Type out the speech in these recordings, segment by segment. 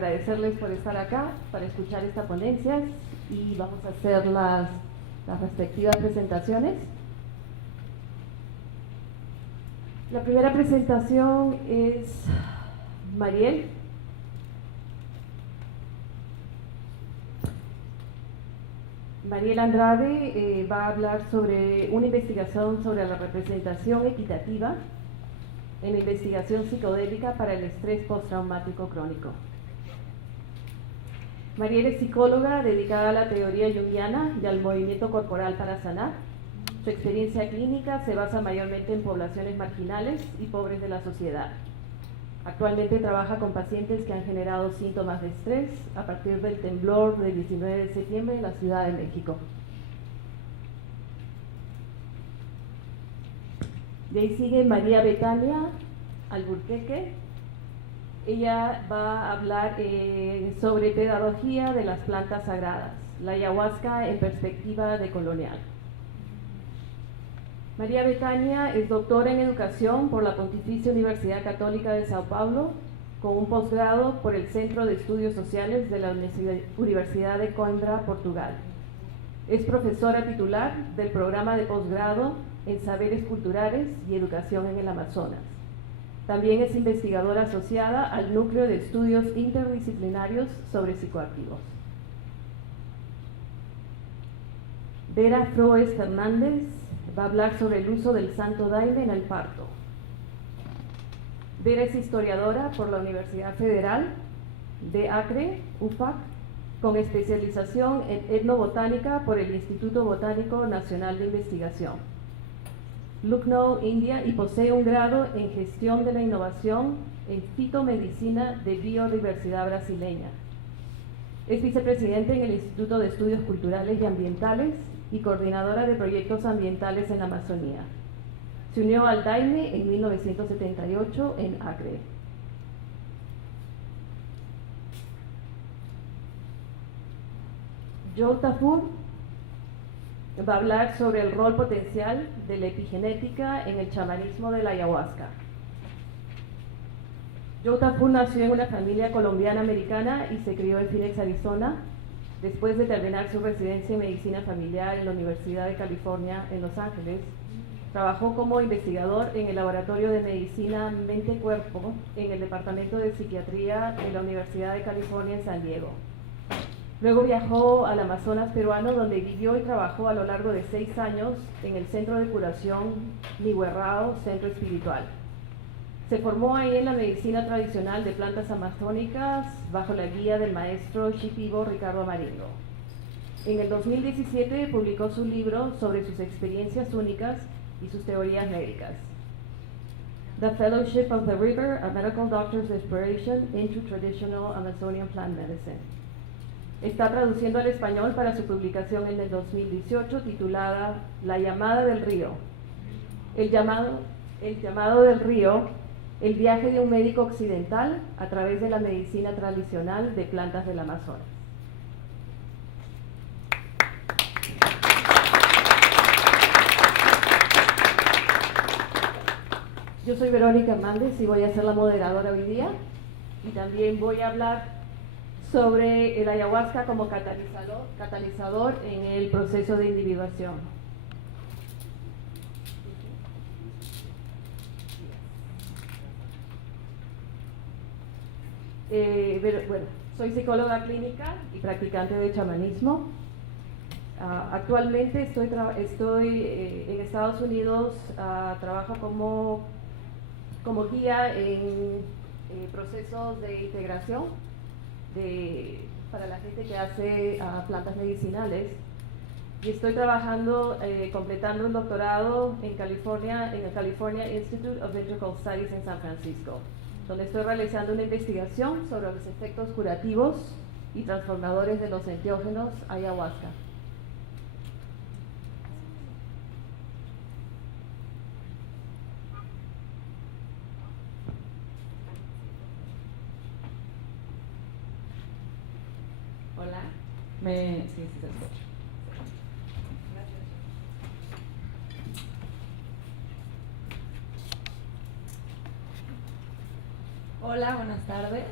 agradecerles por estar acá, para escuchar esta ponencia y vamos a hacer las respectivas presentaciones. La primera presentación es Mariel. Mariel Andrade va a hablar sobre una investigación sobre la representación equitativa en la investigación psicodélica para el estrés postraumático crónico. Mariel es psicóloga dedicada a la teoría junguiana y al movimiento corporal para sanar. Su experiencia clínica se basa mayormente en poblaciones marginales y pobres de la sociedad. Actualmente trabaja con pacientes que han generado síntomas de estrés a partir del temblor del 19 de septiembre en la Ciudad de México. De ahí sigue María Betania Alburquerque. Ella va a hablar sobre pedagogía de las plantas sagradas, la ayahuasca en perspectiva decolonial. María Betania es doctora en educación por la Pontificia Universidad Católica de Sao Paulo, con un posgrado por el Centro de Estudios Sociales de la Universidad de Coimbra, Portugal. Es profesora titular del programa de posgrado en Saberes Culturales y Educación en el Amazonas. También es investigadora asociada al Núcleo de Estudios Interdisciplinarios sobre Psicoactivos. Vera Froes Fernández va a hablar sobre el uso del Santo Daime en el parto. Vera es historiadora por la Universidad Federal de Acre, UFAC, con especialización en etnobotánica por el Instituto Botánico Nacional de Investigación, Lucknow, India, y posee un grado en gestión de la innovación en fitomedicina de biodiversidad brasileña. Es vicepresidente en el Instituto de Estudios Culturales y Ambientales y coordinadora de proyectos ambientales en la Amazonía. Se unió al Daime en 1978 en Acre. Joe Tafur va a hablar sobre el rol potencial de la epigenética en el chamanismo de la ayahuasca. Joe Tafur nació en una familia colombiana-americana y se crió en Phoenix, Arizona. Después de terminar su residencia en medicina familiar en la Universidad de California en Los Ángeles, trabajó como investigador en el Laboratorio de Medicina Mente-Cuerpo en el Departamento de Psiquiatría de la Universidad de California en San Diego. Luego viajó al Amazonas peruano, donde vivió y trabajó a lo largo de 6 años en el Centro de Curación Nihuerrao Centro Espiritual. Se formó ahí en la medicina tradicional de plantas amazónicas bajo la guía del maestro Shipibo Ricardo Amarillo. En el 2017 publicó su libro sobre sus experiencias únicas y sus teorías médicas, The Fellowship of the River, a Medical Doctor's Exploration into Traditional Amazonian Plant Medicine. Está traduciendo al español para su publicación en el 2018 titulada La llamada del río. El llamado del río, el viaje de un médico occidental a través de la medicina tradicional de plantas del Amazonas. Yo soy Verónica Hernández y voy a ser la moderadora hoy día, y también voy a hablar sobre el ayahuasca como catalizador en el proceso de individuación. Bueno, soy psicóloga clínica y practicante de chamanismo. Actualmente estoy en Estados Unidos, trabajo como guía en procesos de integración para la gente que hace plantas medicinales, y estoy trabajando, completando un doctorado en California, en el California Institute of Integral Studies en San Francisco, donde estoy realizando una investigación sobre los efectos curativos y transformadores de los enteógenos ayahuasca. Hola. Sí, se escucha. Hola, buenas tardes.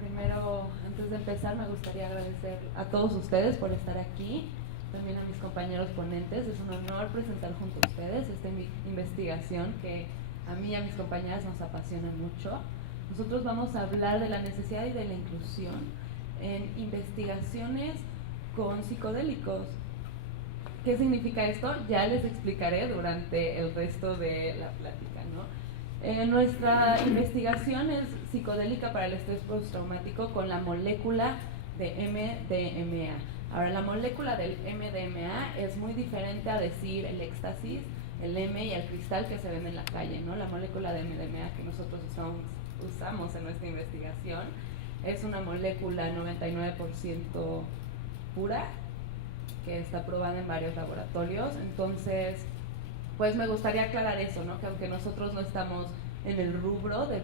Primero, Antes de empezar, me gustaría agradecer a todos ustedes por estar aquí, también a mis compañeros ponentes. Es un honor presentar junto a ustedes esta investigación que a mí y a mis compañeras nos apasiona mucho. Nosotros vamos a hablar de la necesidad y de la inclusión en investigaciones con psicodélicos. ¿Qué significa esto? Ya les explicaré durante el resto de la plática, ¿no? Nuestra investigación es psicodélica para el estrés postraumático con la molécula de MDMA. Ahora, la molécula del MDMA es muy diferente a decir el éxtasis, el M y el cristal que se ven en la calle, ¿no? La molécula de MDMA que nosotros usamos en nuestra investigación es una molécula 99% pura, que está probada en varios laboratorios. Entonces, pues me gustaría aclarar eso, ¿no? Que aunque nosotros no estamos en el rubro de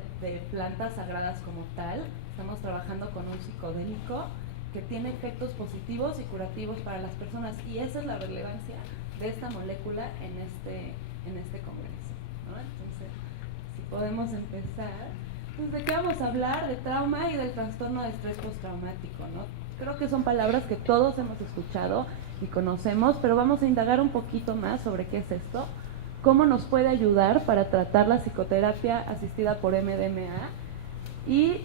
plantas sagradas como tal, estamos trabajando con un psicodélico que tiene efectos positivos y curativos para las personas, y esa es la relevancia de esta molécula en este congreso, ¿no? Entonces, si podemos empezar, pues, ¿de qué vamos a hablar? De trauma y del trastorno de estrés postraumático, ¿no? Creo que son palabras que todos hemos escuchado y conocemos, pero vamos a indagar un poquito más sobre qué es esto, cómo nos puede ayudar para tratar la psicoterapia asistida por MDMA y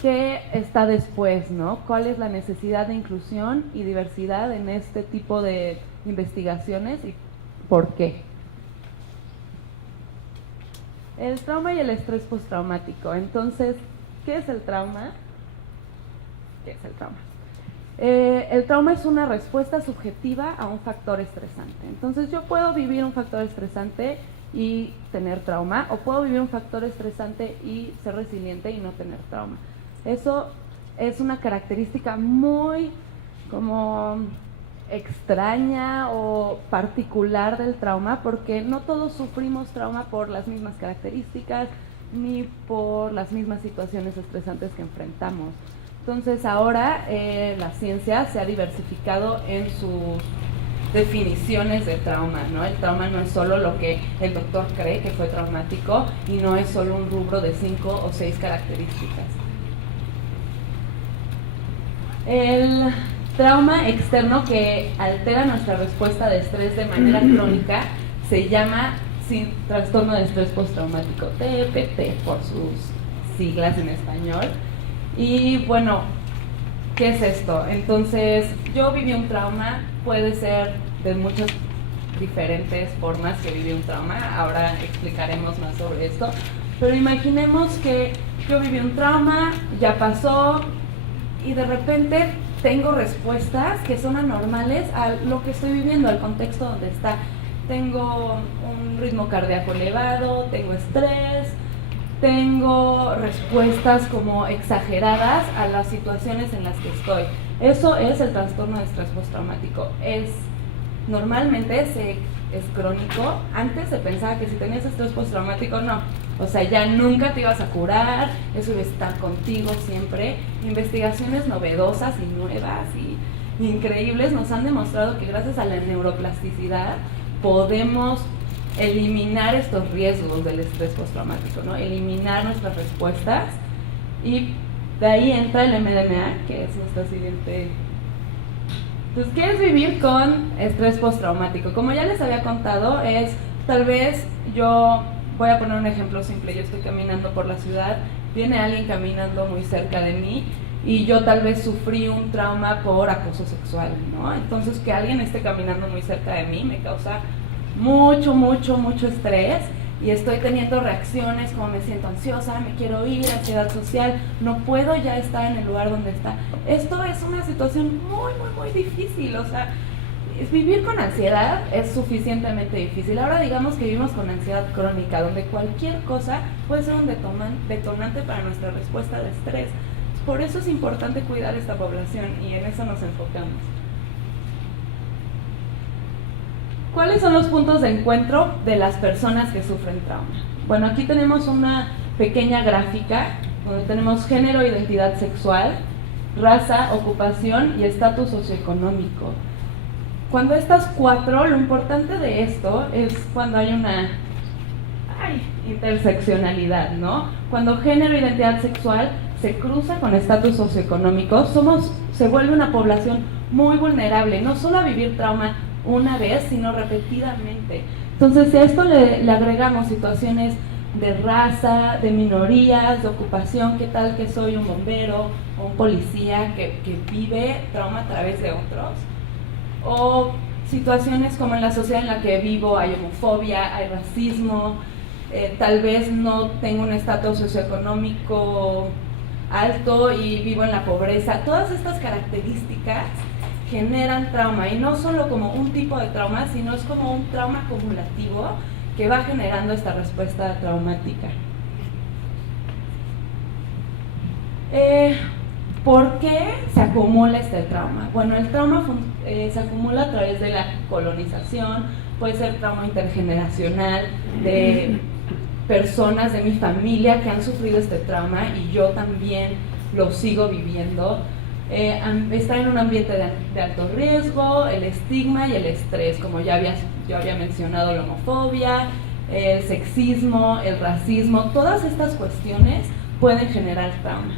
qué está después, ¿no? ¿Cuál es la necesidad de inclusión y diversidad en este tipo de investigaciones y por qué? El trauma y el estrés postraumático. Entonces, ¿qué es el trauma? ¿Qué es el trauma? El trauma es una respuesta subjetiva a un factor estresante. Entonces, yo puedo vivir un factor estresante y tener trauma, o puedo vivir un factor estresante y ser resiliente y no tener trauma. Eso es una característica muy como extraña o particular del trauma, porque no todos sufrimos trauma por las mismas características ni por las mismas situaciones estresantes que enfrentamos. Entonces ahora la ciencia se ha diversificado en sus definiciones de trauma, ¿no? El trauma no es solo lo que el doctor cree que fue traumático y no es solo un rubro de 5 o 6 características. El trauma externo que altera nuestra respuesta de estrés de manera crónica se llama trastorno de estrés postraumático, TEPT por sus siglas en español. Y bueno, ¿qué es esto? Entonces, yo viví un trauma, puede ser de muchas diferentes formas que viví un trauma, ahora explicaremos más sobre esto, pero imaginemos que yo viví un trauma, ya pasó, y de repente tengo respuestas que son anormales a lo que estoy viviendo, al contexto donde está. Tengo un ritmo cardíaco elevado, tengo estrés, tengo respuestas como exageradas a las situaciones en las que estoy. Eso es el trastorno de estrés postraumático. Normalmente es crónico. Antes se pensaba que si tenías estrés postraumático, no. O sea, ya nunca te ibas a curar, eso iba a estar contigo siempre. Investigaciones novedosas y nuevas y increíbles nos han demostrado que gracias a la neuroplasticidad podemos eliminar estos riesgos del estrés postraumático, ¿no? Eliminar nuestras respuestas, y de ahí entra el MDMA, que es nuestra siguiente. Entonces, ¿qué es vivir con estrés postraumático? Como ya les había contado, tal vez yo voy a poner un ejemplo simple. Yo estoy caminando por la ciudad, viene alguien caminando muy cerca de mí y yo tal vez sufrí un trauma por acoso sexual, ¿no? Entonces, que alguien esté caminando muy cerca de mí me causa mucho estrés, y estoy teniendo reacciones como me siento ansiosa, me quiero ir, ansiedad social, no puedo ya estar en el lugar donde está. Esto es una situación muy difícil. O sea, vivir con ansiedad es suficientemente difícil. Ahora digamos que vivimos con ansiedad crónica, donde cualquier cosa puede ser un detonante para nuestra respuesta de estrés. Por eso es importante cuidar esta población y en eso nos enfocamos. ¿Cuáles son los puntos de encuentro de las personas que sufren trauma? Bueno, aquí tenemos una pequeña gráfica donde tenemos género, identidad sexual, raza, ocupación y estatus socioeconómico. Cuando estas 4, lo importante de esto es cuando hay una interseccionalidad, ¿no? Cuando género, identidad sexual se cruza con estatus socioeconómico, se vuelve una población muy vulnerable, no solo a vivir trauma una vez, sino repetidamente. Entonces, si a esto le agregamos situaciones de raza, de minorías, de ocupación, ¿qué tal que soy un bombero o un policía que vive trauma a través de otros? O situaciones como en la sociedad en la que vivo hay homofobia, hay racismo, tal vez no tengo un estatus socioeconómico alto y vivo en la pobreza. Todas estas características generan trauma, y no solo como un tipo de trauma, sino es como un trauma acumulativo que va generando esta respuesta traumática. ¿Por qué se acumula este trauma? Bueno, el trauma se acumula a través de la colonización, puede ser trauma intergeneracional, de personas de mi familia que han sufrido este trauma y yo también lo sigo viviendo. Estar en un ambiente de alto riesgo, el estigma y el estrés, como yo había mencionado, la homofobia, el sexismo, el racismo, todas estas cuestiones pueden generar trauma.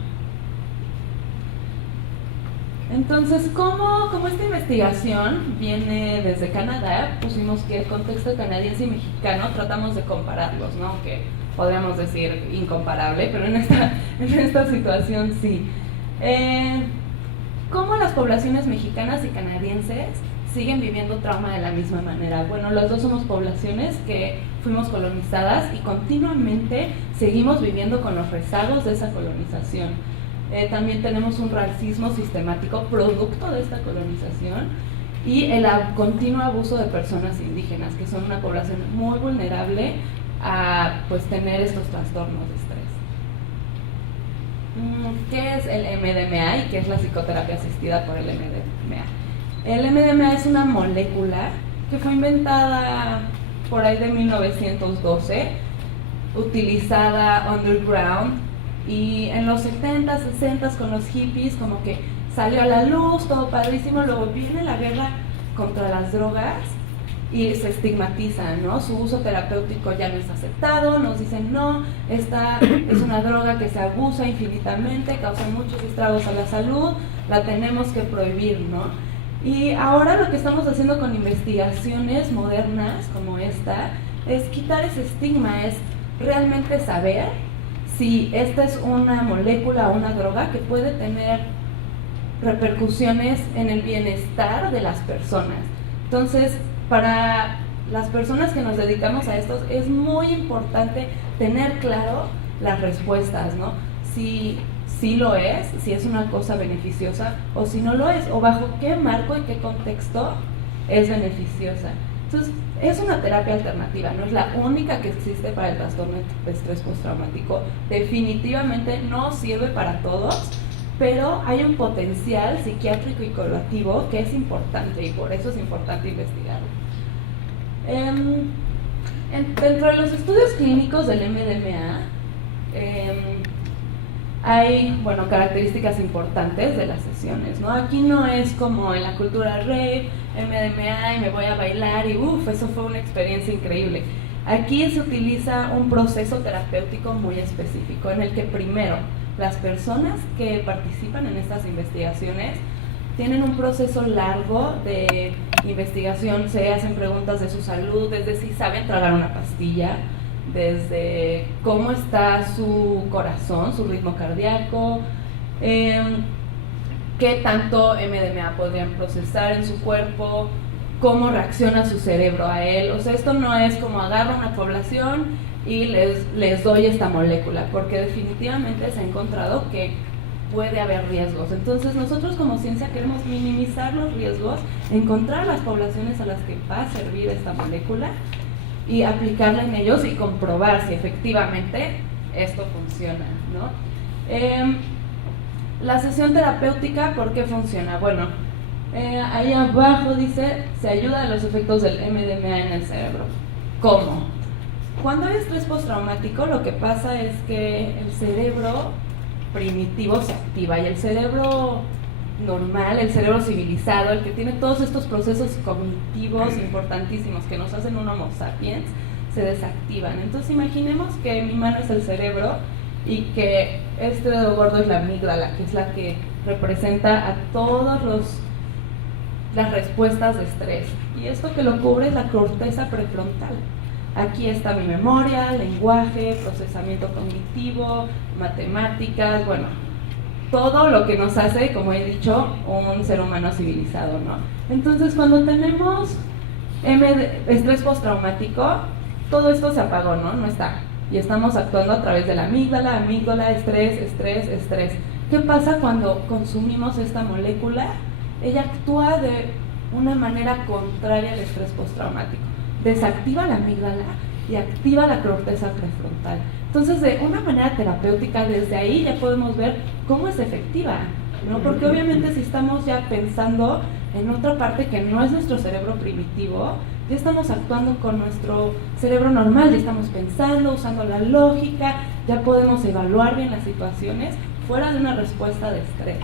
Entonces, como esta investigación viene desde Canadá, pusimos que el contexto canadiense y mexicano tratamos de compararlos, ¿no? Que podríamos decir incomparable, pero en esta situación sí. ¿Cómo las poblaciones mexicanas y canadienses siguen viviendo trauma de la misma manera? Bueno, las dos somos poblaciones que fuimos colonizadas y continuamente seguimos viviendo con los rezagos de esa colonización. También tenemos un racismo sistemático producto de esta colonización y el continuo abuso de personas indígenas, que son una población muy vulnerable a pues, tener estos trastornos de estrés. ¿Qué es el MDMA y qué es la psicoterapia asistida por el MDMA? El MDMA es una molécula que fue inventada por ahí de 1912, utilizada underground, y en los 70s, 60s con los hippies como que salió a la luz, todo padrísimo. Luego viene la guerra contra las drogas y se estigmatiza, ¿no? Su uso terapéutico ya no es aceptado, nos dicen no, esta es una droga que se abusa infinitamente, causa muchos estragos a la salud, la tenemos que prohibir, ¿no? Y ahora lo que estamos haciendo con investigaciones modernas como esta es quitar ese estigma, es realmente saber si esta es una molécula o una droga que puede tener repercusiones en el bienestar de las personas. Entonces, para las personas que nos dedicamos a esto, es muy importante tener claro las respuestas, ¿no? Si lo es, si es una cosa beneficiosa o si no lo es, o bajo qué marco y qué contexto es beneficiosa. Entonces, es una terapia alternativa, no es la única que existe para el trastorno de estrés postraumático. Definitivamente no sirve para todos, pero hay un potencial psiquiátrico y curativo que es importante y por eso es importante investigarlo. Dentro de los estudios clínicos del MDMA hay, bueno, características importantes de las sesiones, ¿no? Aquí no es como en la cultura rave, MDMA y me voy a bailar y eso fue una experiencia increíble. Aquí se utiliza un proceso terapéutico muy específico en el que primero las personas que participan en estas investigaciones tienen un proceso largo de investigación, se hacen preguntas de su salud, desde si saben tragar una pastilla, desde cómo está su corazón, su ritmo cardíaco, qué tanto MDMA podrían procesar en su cuerpo, cómo reacciona su cerebro a él. O sea, esto no es como agarro a una población y les doy esta molécula, porque definitivamente se ha encontrado que puede haber riesgos. Entonces nosotros como ciencia queremos minimizar los riesgos, encontrar las poblaciones a las que va a servir esta molécula y aplicarla en ellos y comprobar si efectivamente esto funciona, ¿no? La sesión terapéutica, ¿por qué funciona? Bueno, ahí abajo dice, se ayuda a los efectos del MDMA en el cerebro. ¿Cómo? Cuando hay estrés postraumático, lo que pasa es que el cerebro primitivo se activa y el cerebro normal, el cerebro civilizado, el que tiene todos estos procesos cognitivos importantísimos que nos hacen un Homo sapiens, se desactivan. Entonces imaginemos que mi mano es el cerebro y que este dedo gordo es la amígdala, que es la que representa a todas las respuestas de estrés. Y esto que lo cubre es la corteza prefrontal. Aquí está mi memoria, lenguaje, procesamiento cognitivo, matemáticas, bueno, todo lo que nos hace, como he dicho, un ser humano civilizado, ¿no? Entonces, cuando tenemos estrés postraumático, todo esto se apagó, ¿no? No está. Y estamos actuando a través de la amígdala, estrés. ¿Qué pasa cuando consumimos esta molécula? Ella actúa de una manera contraria al estrés postraumático. Desactiva la amígdala y activa la corteza prefrontal. Entonces, de una manera terapéutica, desde ahí ya podemos ver cómo es efectiva, ¿no? Porque obviamente si estamos ya pensando en otra parte que no es nuestro cerebro primitivo, ya estamos actuando con nuestro cerebro normal, ya estamos pensando, usando la lógica, ya podemos evaluar bien las situaciones fuera de una respuesta de estrés.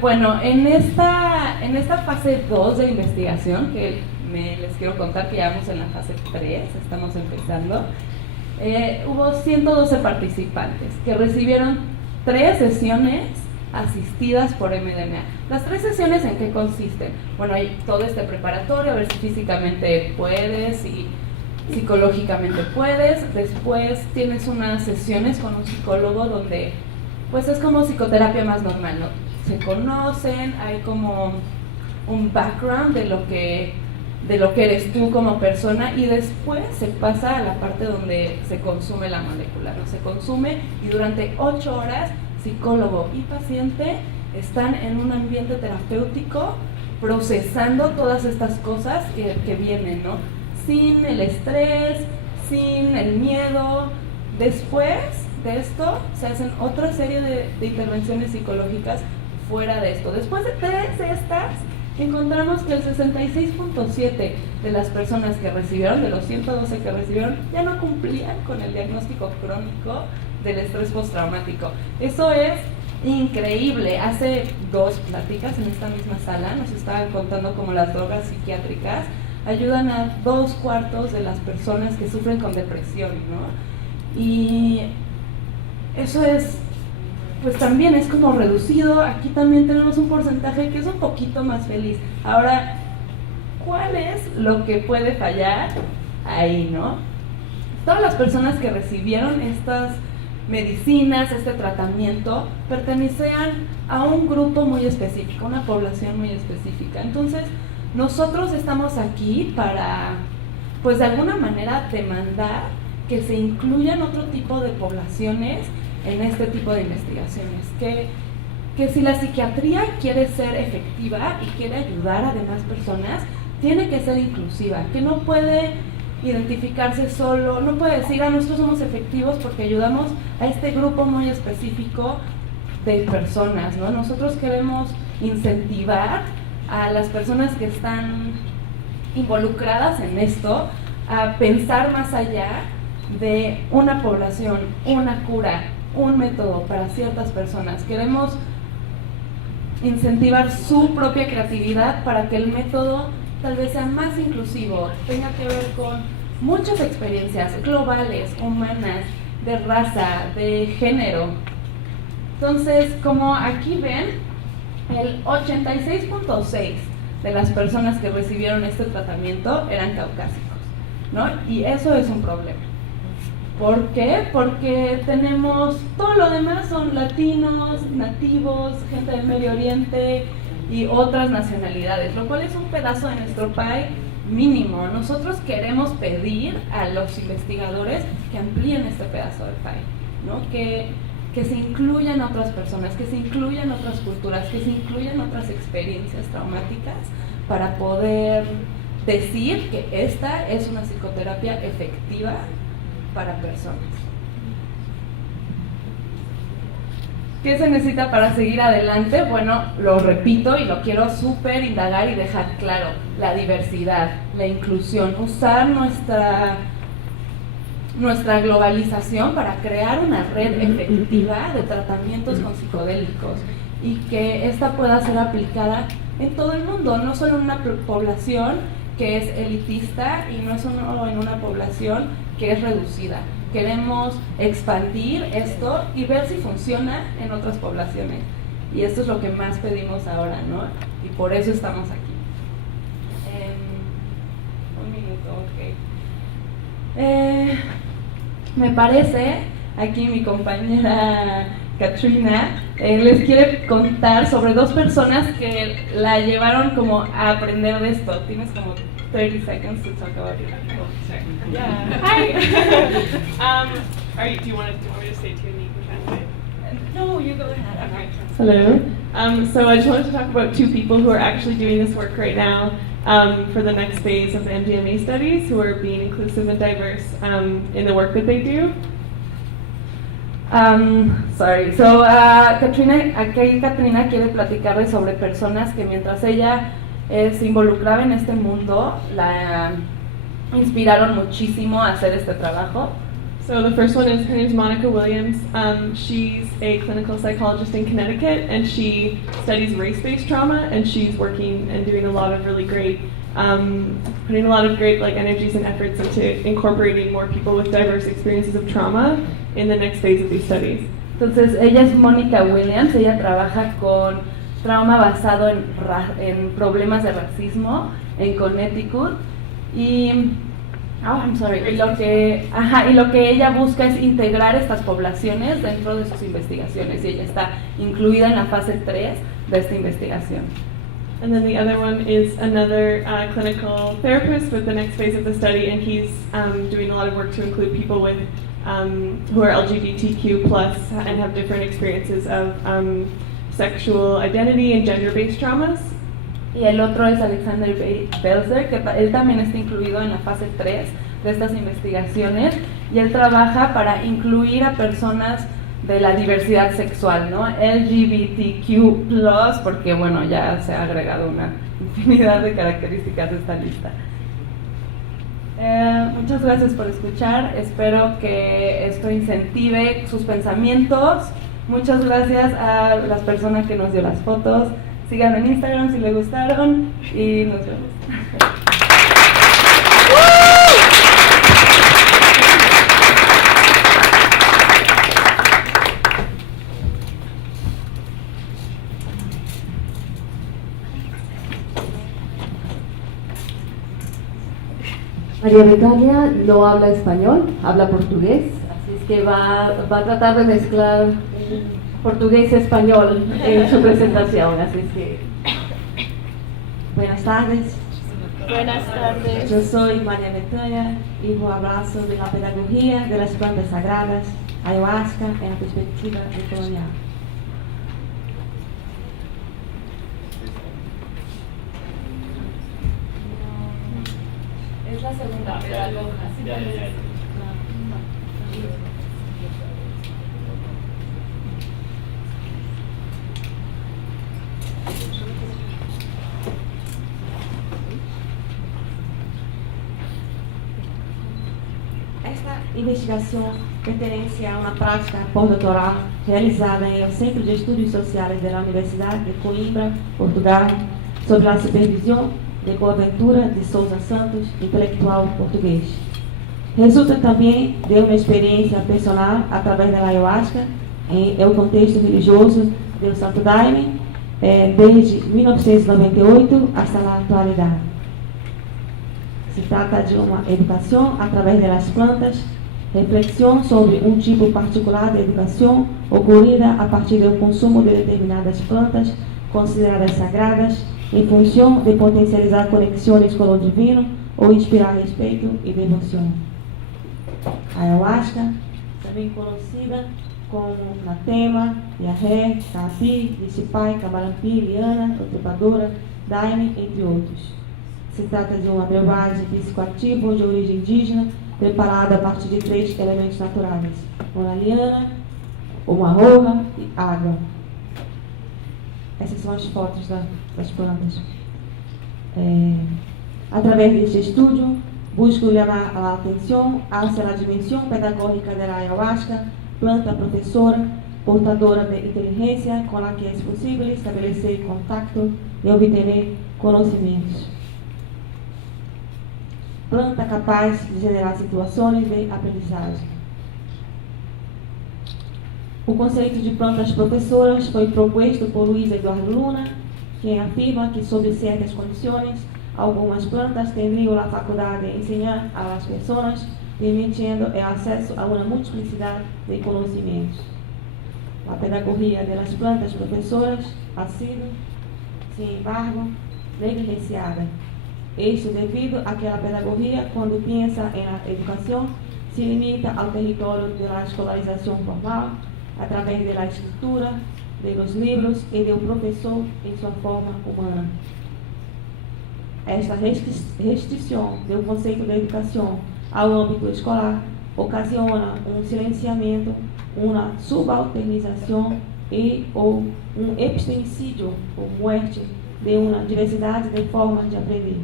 Bueno, en esta fase 2 de investigación, que les quiero contar que ya vamos en la fase 3, estamos empezando, hubo 112 participantes que recibieron 3 sesiones asistidas por MDMA. ¿Las 3 sesiones en qué consisten? Bueno, hay todo este preparatorio, a ver si físicamente puedes, si psicológicamente puedes. Después tienes unas sesiones con un psicólogo donde pues es como psicoterapia más normal, ¿no? Se conocen, hay como un background de lo que eres tú como persona, y después se pasa a la parte donde se consume la molécula, ¿no? Se consume y durante 8 horas psicólogo y paciente están en un ambiente terapéutico procesando todas estas cosas que vienen, ¿no? Sin el estrés, sin el miedo. Después de esto se hacen otra serie de intervenciones psicológicas fuera de esto. Después de 3 de estas, encontramos que el 66.7 de las personas que recibieron, de los 112 que recibieron, ya no cumplían con el diagnóstico crónico del estrés postraumático. Eso es increíble. Hace 2 pláticas en esta misma sala nos estaban contando cómo las drogas psiquiátricas ayudan a 2/4 de las personas que sufren con depresión, ¿no? Y eso es, pues también es como reducido. Aquí también tenemos un porcentaje que es un poquito más feliz. Ahora, ¿cuál es lo que puede fallar ahí, no? Todas las personas que recibieron estas medicinas, este tratamiento, pertenecían a un grupo muy específico, una población muy específica. Entonces, nosotros estamos aquí para, pues de alguna manera, demandar que se incluyan otro tipo de poblaciones en este tipo de investigaciones, que si la psiquiatría quiere ser efectiva y quiere ayudar a demás personas, tiene que ser inclusiva, que no puede identificarse solo, no puede decir, nosotros somos efectivos porque ayudamos a este grupo muy específico de personas, ¿no? Nosotros queremos incentivar a las personas que están involucradas en esto a pensar más allá de una población, una cura, un método para ciertas personas. Queremos incentivar su propia creatividad para que el método tal vez sea más inclusivo, tenga que ver con muchas experiencias globales, humanas, de raza, de género. Entonces, como aquí ven, el 86.6 de las personas que recibieron este tratamiento eran caucásicos, ¿no? Y eso es un problema. ¿Por qué? Porque tenemos, todo lo demás son latinos, nativos, gente del Medio Oriente y otras nacionalidades, lo cual es un pedazo de nuestro país mínimo. Nosotros queremos pedir a los investigadores que amplíen este pedazo del país, ¿no? Que se incluyan otras personas, que se incluyan otras culturas, que se incluyan otras experiencias traumáticas para poder decir que esta es una psicoterapia efectiva para personas. ¿Qué se necesita para seguir adelante? Bueno, lo repito y lo quiero súper indagar y dejar claro: la diversidad, la inclusión, usar nuestra globalización para crear una red efectiva de tratamientos con psicodélicos y que esta pueda ser aplicada en todo el mundo, no solo en una población que es elitista y no es solo en una población que es reducida. Queremos expandir esto y ver si funciona en otras poblaciones. Y esto es lo que más pedimos ahora, ¿no? Y por eso estamos aquí. Un minuto, ok. Me parece, aquí mi compañera Katrina les quiere contar sobre dos personas que la llevaron como a aprender de esto. Tienes como 30 seconds to talk about it. Yeah. Hi. Do you want me to say it to you in English translate? No, you go ahead. Okay. Hello. So I just wanted to talk about two people who are actually doing this work right now for the next phase of the MDMA studies, who are being inclusive and diverse in the work that they do. Sorry. So, Katrina quiere platicarles sobre personas que mientras ella se involucraba en este mundo, la inspiraron muchísimo a hacer este trabajo. So the first one is, her name is Monica Williams. She's a clinical psychologist in Connecticut, and she studies race-based trauma, and she's working and doing a lot of really great, putting a lot of great energies and efforts into incorporating more people with diverse experiences of trauma in the next phase of these studies. Entonces, ella es Monica Williams, ella trabaja con trauma basado en problemas de racismo en Connecticut y lo que ella busca es integrar estas poblaciones dentro de sus investigaciones y ella está incluida en la fase 3 de esta investigación. And then the other one is another clinical therapist with the next phase of the study, and he's doing a lot of work to include people with who are LGBTQ plus and have different experiences of sexual identity and gender-based traumas. Y el otro es Alexander Belzer, que él también está incluido en la fase 3 de estas investigaciones y él trabaja para incluir a personas de la diversidad sexual, ¿no? LGBTQ+, porque bueno, ya se ha agregado una infinidad de características de esta lista. Muchas gracias por escuchar, espero que esto incentive sus pensamientos. Muchas gracias a las personas que nos dio las fotos. Síganme en Instagram si les gustaron y nos vemos. María Betania no habla español, habla portugués, así es que va a tratar de mezclar portugués y español en su presentación, así es que... Buenas tardes. Buenas tardes. Yo soy María Betania y voy a hablar sobre la pedagogía de las plantas sagradas, ayahuasca, en la perspectiva colonial. Es la segunda pedagoga. Esta investigação pertence a uma prática pós-doutoral realizada em el Centro de Estudos Sociais da Universidade de Coimbra, Portugal, sob a supervisão de Boaventura de Souza Santos, intelectual português. Resulta também de uma experiência personal através da ayahuasca em el contexto religioso do Santo Daime, desde 1998 até a atualidade. Se trata de uma educação através das plantas, reflexão sobre um tipo particular de educação ocorrida a partir do consumo de determinadas plantas consideradas sagradas, em função de potencializar conexões com o divino ou inspirar respeito e devoção. A ayahuasca, também conhecida como Natema, Yahé, Caapi, Lixipay, Camarampi, Liana, Trepadora, Daime, entre outros. Se trata de uma breuvagem psicoativa de origem indígena, preparada a partir de 3 elementos naturais: uma liana, uma roja e água. Essas são as fotos das plantas. Através deste estudo, busco chamar a atenção hacia a dimensão pedagógica da ayahuasca, planta professora, portadora de inteligência com a que é possível estabelecer contato e obter conhecimentos. planta capaz de generar situações de aprendizagem. O conceito de plantas professoras foi proposto por Luiz Eduardo Luna, que afirma que, sob certas condições, algumas plantas teriam a faculdade de ensinar às pessoas, permitindo o acesso a uma multiplicidade de conhecimentos. A pedagogia das plantas professoras ha sido, sin embargo, negligenciada. Esto devido a que a pedagogia, quando pensa em la educação, se limita ao território da escolarização formal, através da escritura, dos livros e do professor em sua forma humana. Esta restrição do conceito de educação ao âmbito escolar ocasiona um silenciamento, uma subalternização e ou um epistemicídio ou morte de uma diversidade de formas de aprender,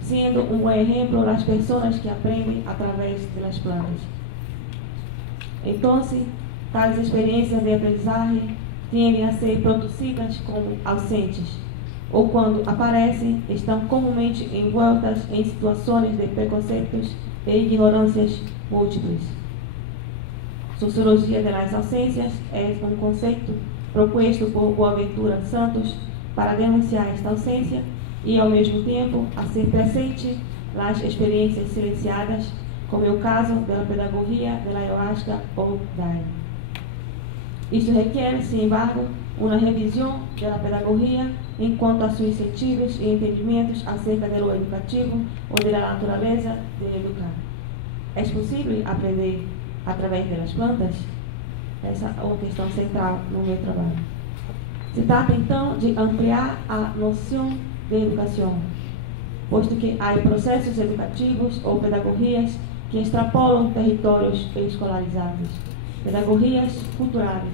sendo um bom exemplo das pessoas que aprendem através das plantas. Então, tais experiências de aprendizagem tendem a ser produzidas como ausentes, ou quando aparecem, estão comumente envoltas em situações de preconceitos e ignorâncias múltiplas. Sociologia das ausências é um conceito proposto por Boaventura Santos para denunciar esta ausência e, ao mesmo tempo, a ser presente nas experiências silenciadas, como é o caso da pedagogia da ayahuasca ou Daime. Isso requer, sin embargo, uma revisão da pedagogia enquanto a seus incentivos e entendimentos acerca do educativo ou da natureza de educar. É possível aprender através das plantas? Essa é uma questão central no meu trabalho. Se trata, então, de ampliar a noção de educação, posto que há processos educativos ou pedagogias que extrapolam territórios escolarizados, pedagogias culturais,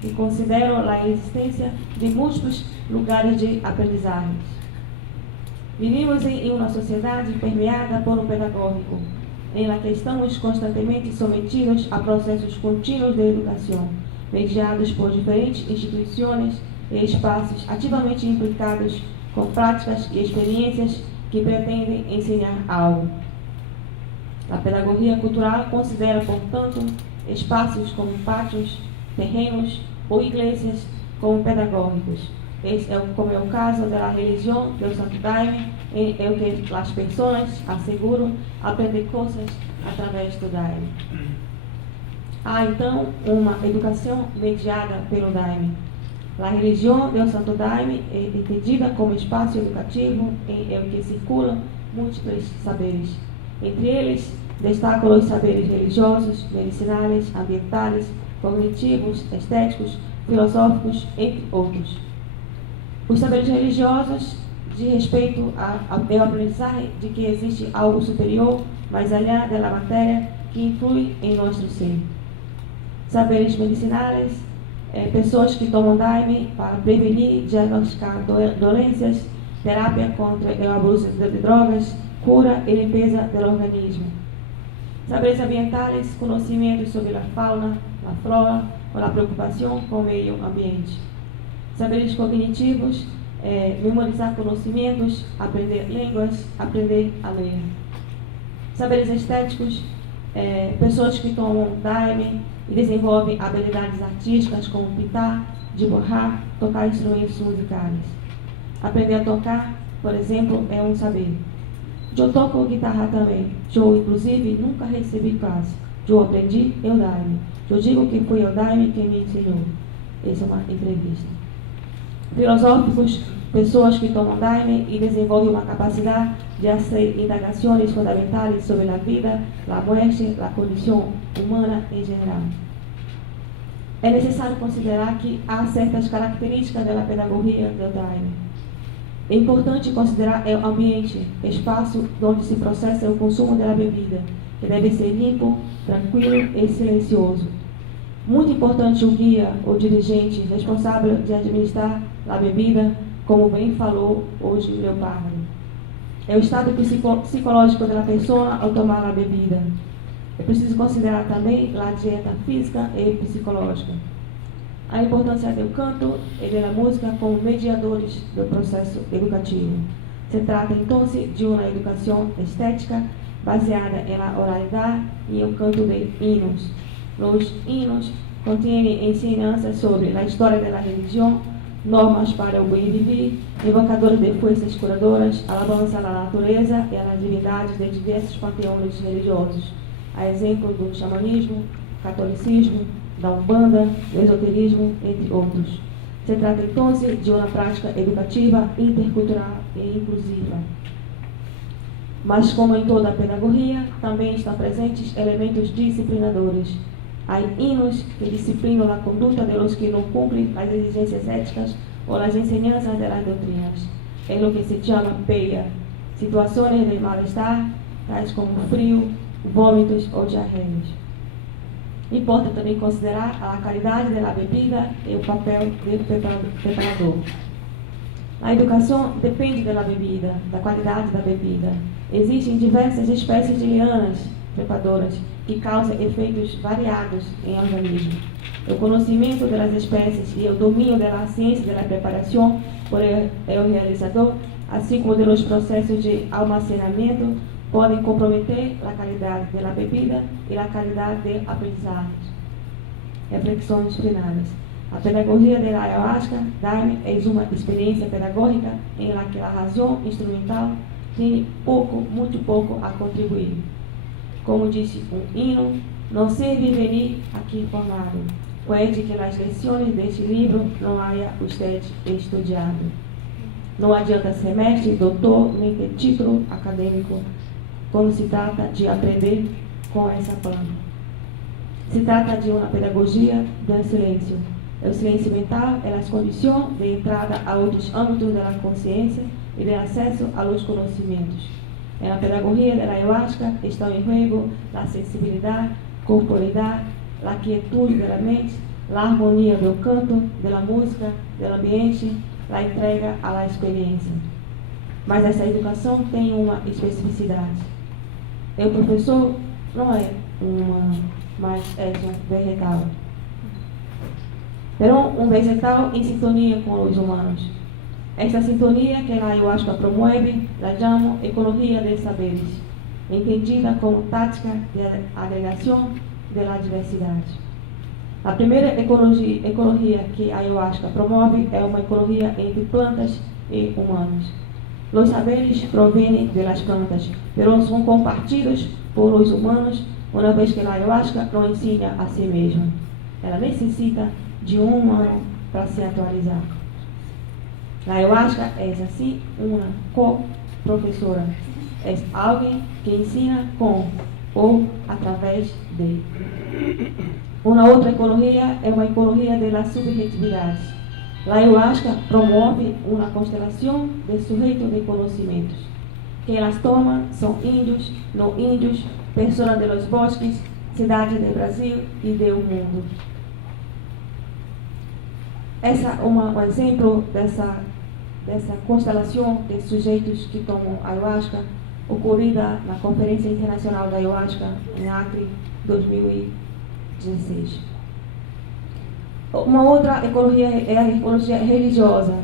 que consideram a existência de múltiplos lugares de aprendizagem. Vivimos em uma sociedade permeada por um pedagógico, em la que estamos constantemente submetidos a processos contínuos de educação, mediados por diferentes instituições e espaços ativamente implicados com práticas e experiências que pretendem ensinar algo. A pedagogia cultural considera, portanto, espaços como pátios, terrenos ou igrejas como pedagógicos. Esse é como é o caso da religião do Santo Daime, em que as pessoas asseguram aprender coisas através do Daime. Há então uma educação mediada pelo Daime. A religião do Santo Daime é entendida como espaço educativo em que circulam múltiplos saberes. Entre eles, destacam os saberes religiosos, medicinais, ambientais, cognitivos, estéticos, filosóficos, entre outros. Os saberes religiosos diz respeito ao aprendizagem de que existe algo superior, mais allá da matéria, que influi em nosso ser. Saberes medicinais, pessoas que tomam Daime para prevenir, diagnosticar doenças, terapia contra o abuso de drogas, cura e limpeza do organismo. Saberes ambientais, conhecimentos sobre a fauna, a flora, ou a preocupação com o meio ambiente. Saberes cognitivos, memorizar conhecimentos, aprender línguas, aprender a ler. Saberes estéticos, pessoas que tomam Daime e desenvolvem habilidades artísticas como pintar, dibujar, tocar instrumentos musicais. Aprender a tocar, por exemplo, é um saber. Eu toco guitarra também. Eu, inclusive, nunca recebi classe. Eu aprendi o Daime. Eu digo que foi o Daime quem me ensinou. Essa é uma entrevista. Filosóficos, pessoas que tomam Daime e desenvolvem uma capacidade de fazer indagações fundamentais sobre a vida, a morte, a condição humana em geral. É necessário considerar que há certas características da pedagogia do Daime. É importante considerar o ambiente, espaço onde se processa o consumo da bebida, que deve ser limpo, tranquilo e silencioso. Muito importante o guia ou dirigente responsável de administrar a bebida, como bem falou hoje o Leopardo. É o estado psicológico da pessoa ao tomar a bebida. É preciso considerar também a dieta física e psicológica. A importância do canto e da música como mediadores do processo educativo. Se trata entonces de una educación estética baseada en la oralidad y el canto de hinos. Los hinos contienen enseñanzas sobre la historia de la religión, normas para el buen vivir, evocadores de fuerzas curadoras, alabanza a la natureza y a las divindades de diversos panteões religiosos, a exemplo do xamanismo, catolicismo, da Umbanda, do esoterismo, entre outros. Se trata entonces de uma prática educativa, intercultural e inclusiva. Mas, como em toda a pedagogia, também estão presentes elementos disciplinadores. Há hinos que disciplinam a conduta de los que não cumprem as exigências éticas ou as enseñanzas de las doutrinas. É o que se chama peia, situações de mal-estar, tais como frio, vômitos ou diarreias. Importa também considerar a qualidade da bebida e o papel do preparador. A educação depende da bebida, da qualidade da bebida. Existem diversas espécies de lianas trepadoras que causam efeitos variados em organismo. O conhecimento das espécies e o domínio da ciência da preparação por el realizador, assim como dos processos de almacenamento, podem comprometer a qualidade da bebida e a qualidade de aprendizagem. Reflexões finais. A pedagogia da ayahuasca dá-me uma experiência pedagógica em la que a razão instrumental tem pouco, muito pouco a contribuir. Como disse um hino, não sei viver aqui formado, puede que nas lições deste livro não haya usted estudiado. Não adianta ser mestre, doutor, nem ter título acadêmico, quando se trata de aprender com essa planta. Se trata de uma pedagogia do silêncio. O silêncio mental é a condição de entrada a outros âmbitos da consciência e de acesso a los conhecimentos. Na pedagogia da ayahuasca estão em jogo a sensibilidade, corporeidade, a quietude da mente, a harmonia do canto, da música, do ambiente, a entrega à experiência. Mas essa educação tem uma especificidade. O professor não é humano, mas é um vegetal. Pero um vegetal em sintonia com os humanos. Esta sintonia que a ayahuasca promove, la llamo ecologia de saberes, entendida como tática de agregação da diversidade. A primeira ecologia que a ayahuasca promove é uma ecologia entre plantas e humanos. Os saberes provêm das plantas, pero são compartidos por os humanos, uma vez que a ayahuasca não ensina a si mesma. Ela necessita de um humano para se atualizar. A ayahuasca é, assim, uma co-professora. É alguém que ensina com ou através de. Uma outra ecologia é uma ecologia da subjetividade. A ayahuasca promove uma constelação de sujeitos de conhecimentos. Quem las toma são índios, não índios, pessoas de los bosques, cidades do Brasil e do mundo. Essa é um exemplo dessa constelação de sujeitos que tomam ayahuasca, ocorrida na Conferência Internacional da Ayahuasca em Acre, 2016. Uma outra ecologia é a ecologia religiosa.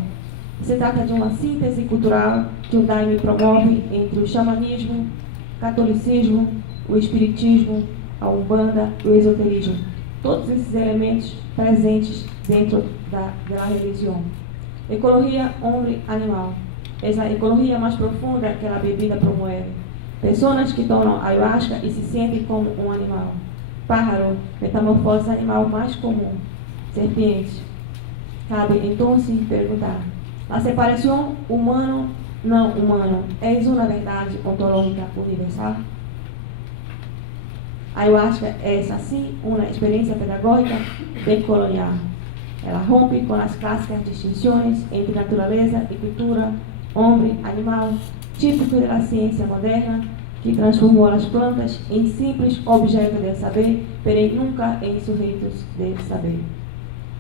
Se trata de uma síntese cultural que o Daime promove entre o xamanismo, catolicismo, o espiritismo, a umbanda e o esoterismo. Todos esses elementos presentes dentro da religião. Ecologia homem-animal. É a ecologia mais profunda que a bebida promove. Pessoas que tomam ayahuasca e se sentem como um animal. Pájaro, metamorfose animal mais comum. Serpiente. Cabe então se perguntar: a separação humano-não humano é uma verdade ontológica universal? A ayahuasca é, assim, uma experiência pedagógica decolonial. Ela rompe com as clássicas distinções entre natureza e cultura, homem, animal, típico da ciência moderna, que transformou as plantas em simples objetos de saber, porém nunca em sujeitos de saber.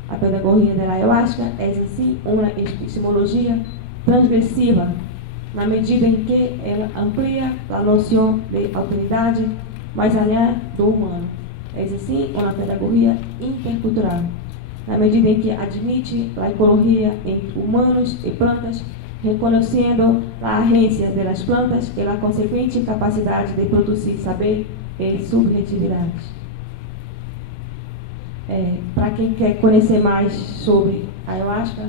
A pedagogia da ayahuasca é, assim, uma epistemologia transgressiva, na medida em que ela amplia a noção de autoridade mais além do humano. É, assim, uma pedagogia intercultural, na medida em que admite a ecologia entre humanos e plantas reconociendo la agencia de las plantas y la consecuente capacidad de producir saber e subjetividade. Para quem quer conhecer mais sobre a ayahuasca,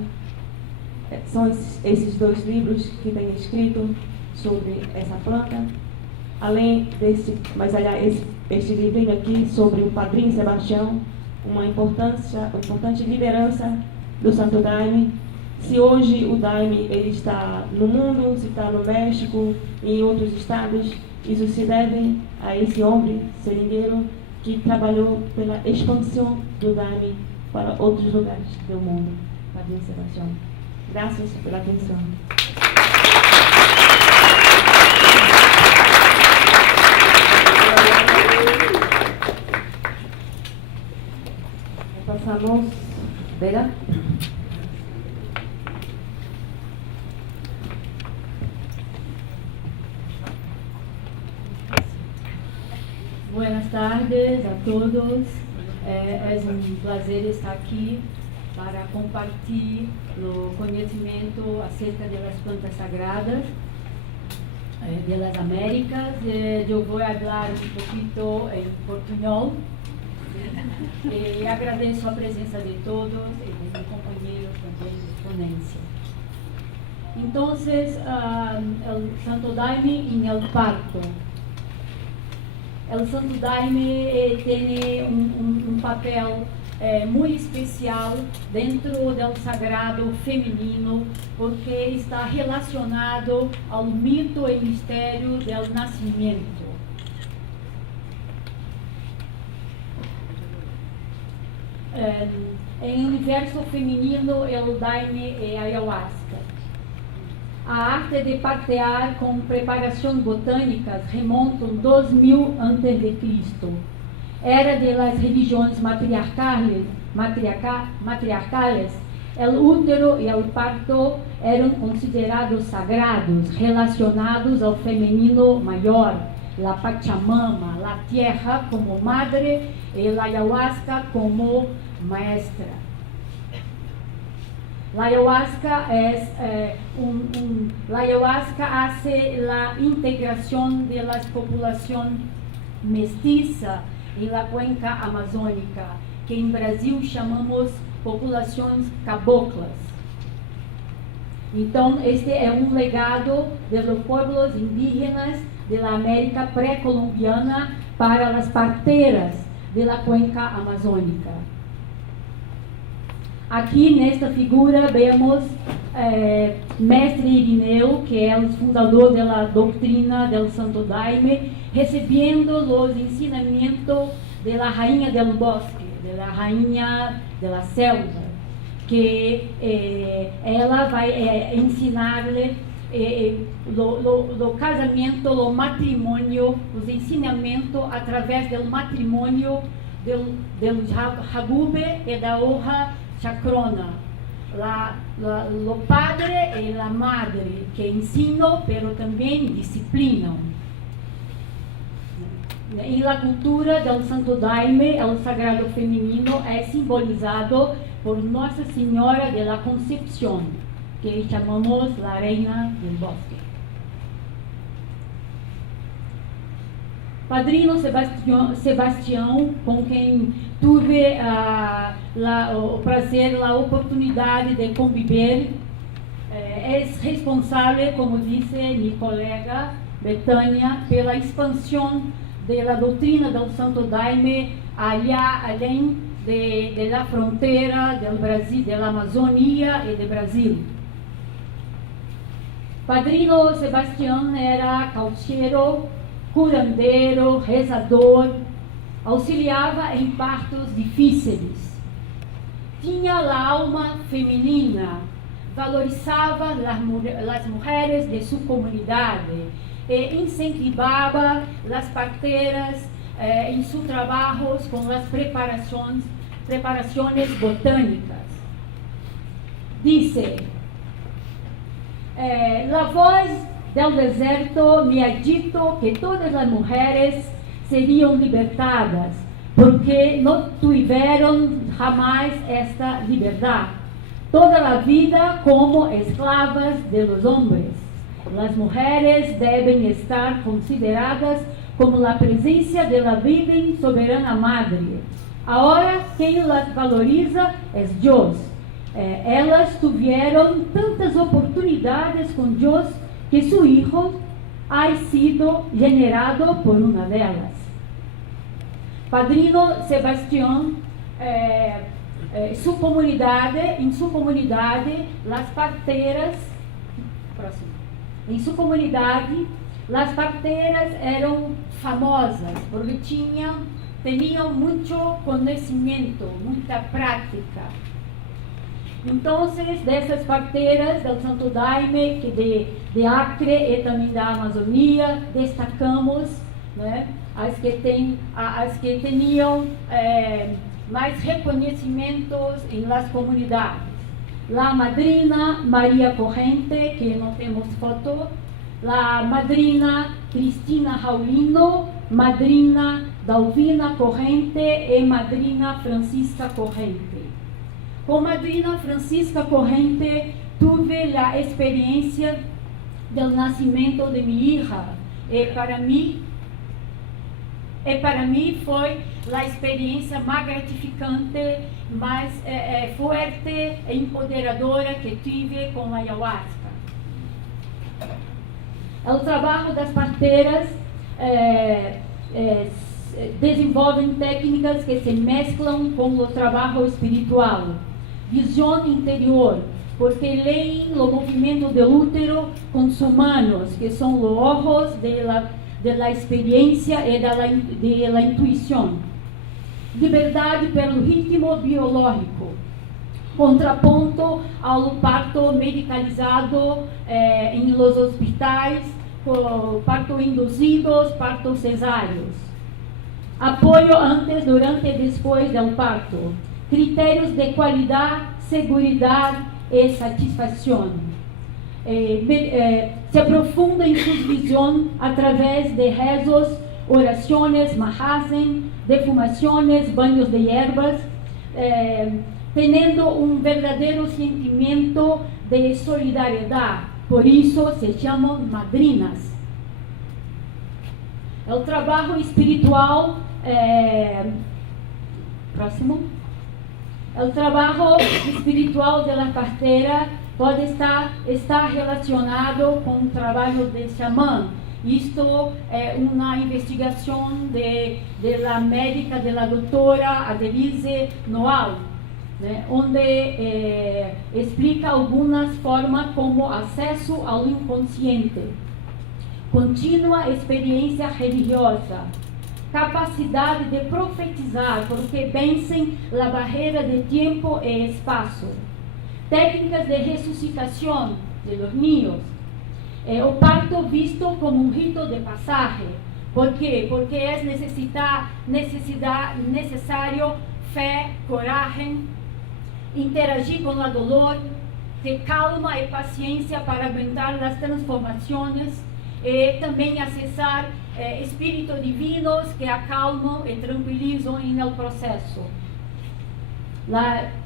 são esses dois livros que tem escrito sobre essa planta. Além desse, mas aliás, este livrinho aqui sobre o Padrinho Sebastião, uma importante liderança do Santo Daime. Se hoje o Daime ele está no mundo, se está no México e em outros estados, isso se deve a esse homem seringueiro que trabalhou pela expansão do Daime para outros lugares do mundo. Padrinho Sebastião. Graças pela atenção. Pasamos, Vera. Buenas tardes a todos. Es un placer estar aquí para compartir el conocimiento acerca de las plantas sagradas de las Américas. Yo voy a hablar un poquito en portuñol. Agradeço a presença de todos e de meus companheiros também de ponencia. Entonces, el Santo Daime en el parto. El Santo Daime tiene un papel muy especial dentro del sagrado feminino porque está relacionado ao mito e mistério del nascimento. Em universo feminino, el Daime é a ayahuasca. A arte de partear com preparações botânicas remonta 2000 a.C. Era de las religiões matriarcales, el útero e el parto eram considerados sagrados, relacionados ao feminino maior, la Pachamama, la tierra como madre y la ayahuasca como maestra. La ayahuasca la ayahuasca hace la integración de las poblaciones mestiza en la cuenca amazónica, que en Brasil chamamos populações caboclas. Então, este é um legado de los pueblos indígenas de la América pré-colombiana para las parteras de la cuenca amazónica. Aqui nesta figura vemos Mestre Irineu, que é o fundador da doutrina del Santo Daime, recebendo os ensinamentos da rainha del bosque, da rainha da selva, que ela vai ensinar-lhe o casamento, o matrimônio, os ensinamentos através do matrimônio do jagube e da hoja chacrona, o padre e a madre que ensinam, pero também disciplinam. Em la cultura do Santo Daime, o sagrado feminino é simbolizado por Nossa Senhora de la Concepción, que chamamos la Reina del Bosque. Padrinho Sebastião, com quem tive o prazer, a oportunidade de conviver, é responsável, como disse minha colega Betânia, pela expansão da doutrina do Santo Daime além da fronteira do Brasil, da Amazônia e do Brasil. Padrinho Sebastião era caucheiro, curandeiro, rezador, auxiliava em partos difíceis. Tinha a alma feminina, valorizava as mulheres de sua comunidade e incentivava as parteras em seus trabalhos com as preparações botânicas. Disse: la voz del deserto me ha dito que todas as mulheres seriam libertadas, porque não tiveram jamais esta liberdade. toda la vida como esclavas de los hombres. Las mujeres deben estar consideradas como la presencia de la Virgen Soberana Madre. Ahora, quien las valoriza es Dios. Elas tuvieron tantas oportunidades con Dios que su hijo ha sido generado por una de ellas. Padrino Sebastián, en su comunidad, las parteras, las parteras eran famosas porque tenían mucho conocimiento, mucha práctica. Entonces, dessas parteras del Santo Daime, que de Acre e também da Amazônia, destacamos, né, as que tinham mais reconhecimentos em las comunidades. La madrina Maria Corrente, que não temos foto, la madrina Cristina Raulino, madrina Dalvina Corrente e madrina Francisca Corrente. Con madrina Francisca Corrente tuve la experiencia del nacimiento de mi hija y para mí fue la experiencia más gratificante, más fuerte e empoderadora que tuve con la ayahuasca. El trabajo das parteras desenvolvem técnicas que se mezclam com o trabalho espiritual. Visão interior, porque leem o movimento do útero com sus manos, que são os ojos de la experiência e de la intuição. Liberdade pelo ritmo biológico, contraponto ao parto medicalizado em los hospitais, parto induzidos, partos cesáreos. Apoio antes, durante e depois do parto. Critérios de qualidade, segurança e satisfação. Se aprofunda em sua visão através de rezos, orações, mahasen, defumações, banhos de ervas, tendo verdadeiro sentimento de solidariedade. Por isso se chamam madrinas. O trabalho espiritual, o trabalho espiritual da parteira pode estar relacionado com o trabalho de xamã. Isto é uma investigação da médica, da doutora Adelise Noal, né, onde explica algumas formas como acesso ao inconsciente, contínua experiência religiosa, capacidade de profetizar, porque vencem a barreira de tempo e espaço, técnicas de ressuscitação de los niños, o parto visto como um rito de passagem. ¿Por quê? Porque é necessário fé, coragem, interagir com a dolor, ter calma e paciência para aguentar as transformações e também acessar espíritos divinos que acalmam e tranquilizam no processo.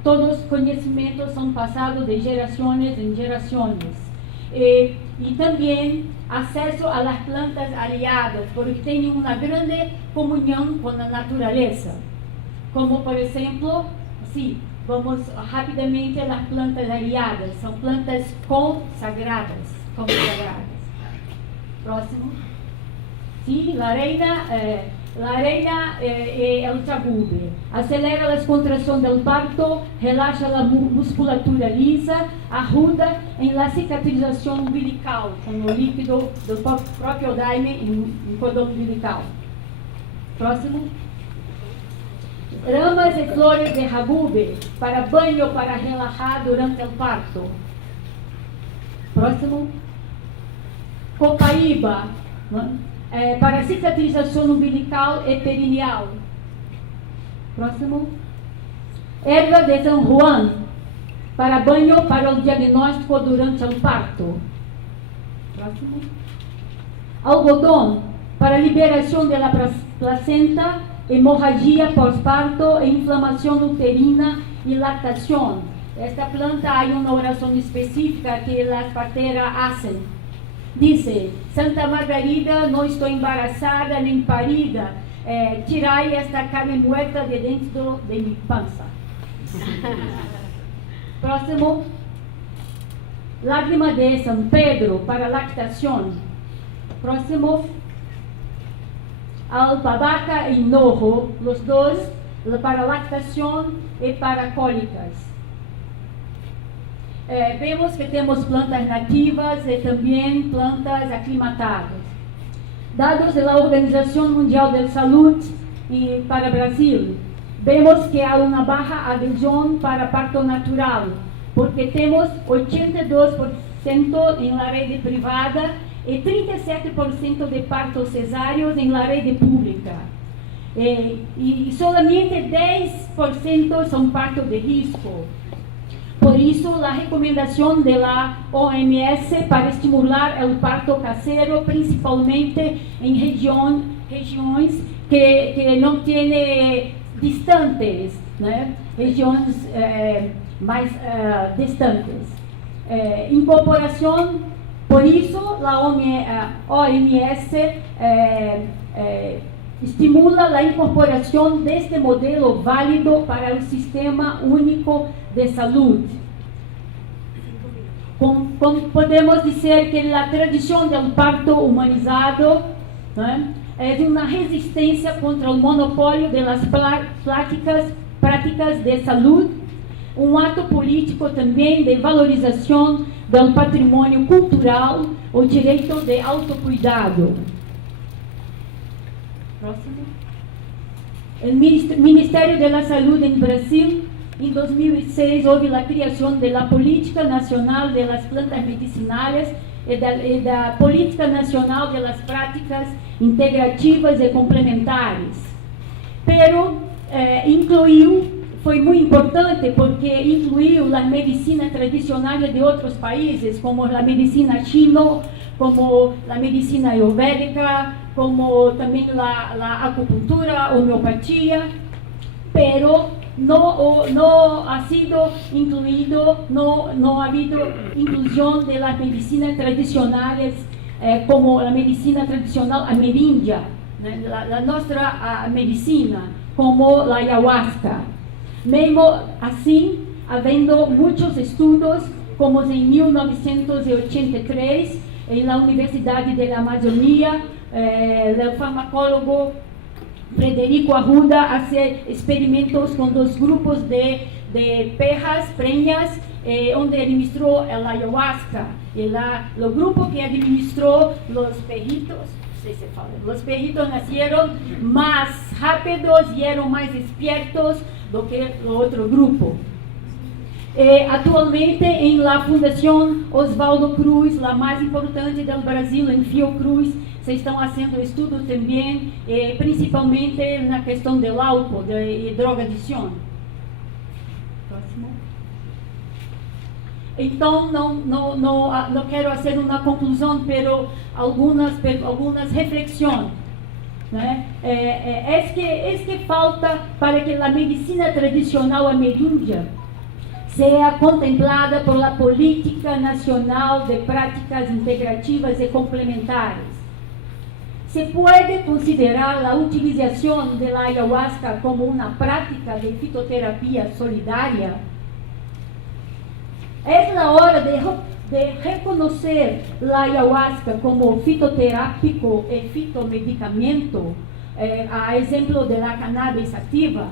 Todos os conhecimentos são passados de gerações em gerações. E também acesso às plantas aliadas, porque têm uma grande comunhão com a natureza. Como, por exemplo, vamos rapidamente às plantas aliadas. São plantas consagradas. Próximo. Sim, la reina e el chagube. Acelera as contrações do parto, relaxa a musculatura lisa, ajuda em la cicatrização umbilical, com o líquido do próprio daime em cordão umbilical. Próximo. Ramas e flores de jagube, para banho, para relaxar durante o parto. Próximo. Copaíba, para cicatrização umbilical e perineal. Próximo. Erva de San Juan, para banho, para o diagnóstico durante o parto. Próximo. Algodão, para liberação da placenta, hemorragia pós-parto e inflamação uterina e lactação. esta planta hay una oración específica que las parteras hacen. Dice: Santa Margarida, no estoy embarazada ni parida, tirai esta carne muerta de dentro de mi panza. Próximo. Lágrima de San Pedro para lactación. Próximo. Albahaca y hinojo, los dos para lactación y para cólicas. Vemos que temos plantas nativas e também plantas aclimatadas. Dados da Organização Mundial da Saúde para Brasil, vemos que há uma baixa adesão para parto natural, porque temos 82% em la rede privada e 37% de partos cesáreos em la rede pública. E solamente 10% são partos de risco. Por isso, a recomendação da OMS para estimular o parto caseiro, principalmente em regiões que não têm distantes, né? Regiões mais distantes. Incorporação, por isso, a OMS estimula a incorporação deste modelo válido para o Sistema Único de Saúde. Podemos dizer que a tradição do parto humanizado, né, é uma resistência contra o monopólio das práticas de saúde, um ato político também de valorização do patrimônio cultural, o direito de autocuidado. Próximo. O Ministério da Saúde em Brasil, em 2006, houve a criação da Política Nacional das Plantas Medicinais e da Política Nacional das Práticas Integrativas e Complementares. Pero foi muito importante porque incluiu a medicina tradicional de outros países, como a medicina china, como a medicina ayurvédica, como também a acupuntura, homeopatia, pero no ha sido incluido, no ha habido inclusión de las medicinas tradicionales como la medicina tradicional amerindia, la nuestra medicina, como la ayahuasca. Mesmo assim, havendo muitos estudos, como em 1983, na Universidade da Amazônia, o farmacólogo Frederico Arruda hace experimentos con dos grupos de perras preñas donde administró la ayahuasca. El grupo que administró los perritos, los perritos nacieron más rápidos y eran más despiertos do que el otro grupo. Atualmente en la Fundación Oswaldo Cruz, la más importante del Brasil, en Fiocruz, se estão fazendo estudos também, principalmente na questão do álcool, de drogadição. Próximo. Então, não quero fazer uma conclusão, mas algumas reflexões. Né? É que falta para que a medicina tradicional ameríndia seja contemplada por la Política Nacional de Práticas Integrativas e Complementares. Se pode considerar a utilização da ayahuasca como uma prática de fitoterapia solidária? É a hora de reconhecer a ayahuasca como fitoterápico e fitomedicamento, a exemplo da cannabis sativa.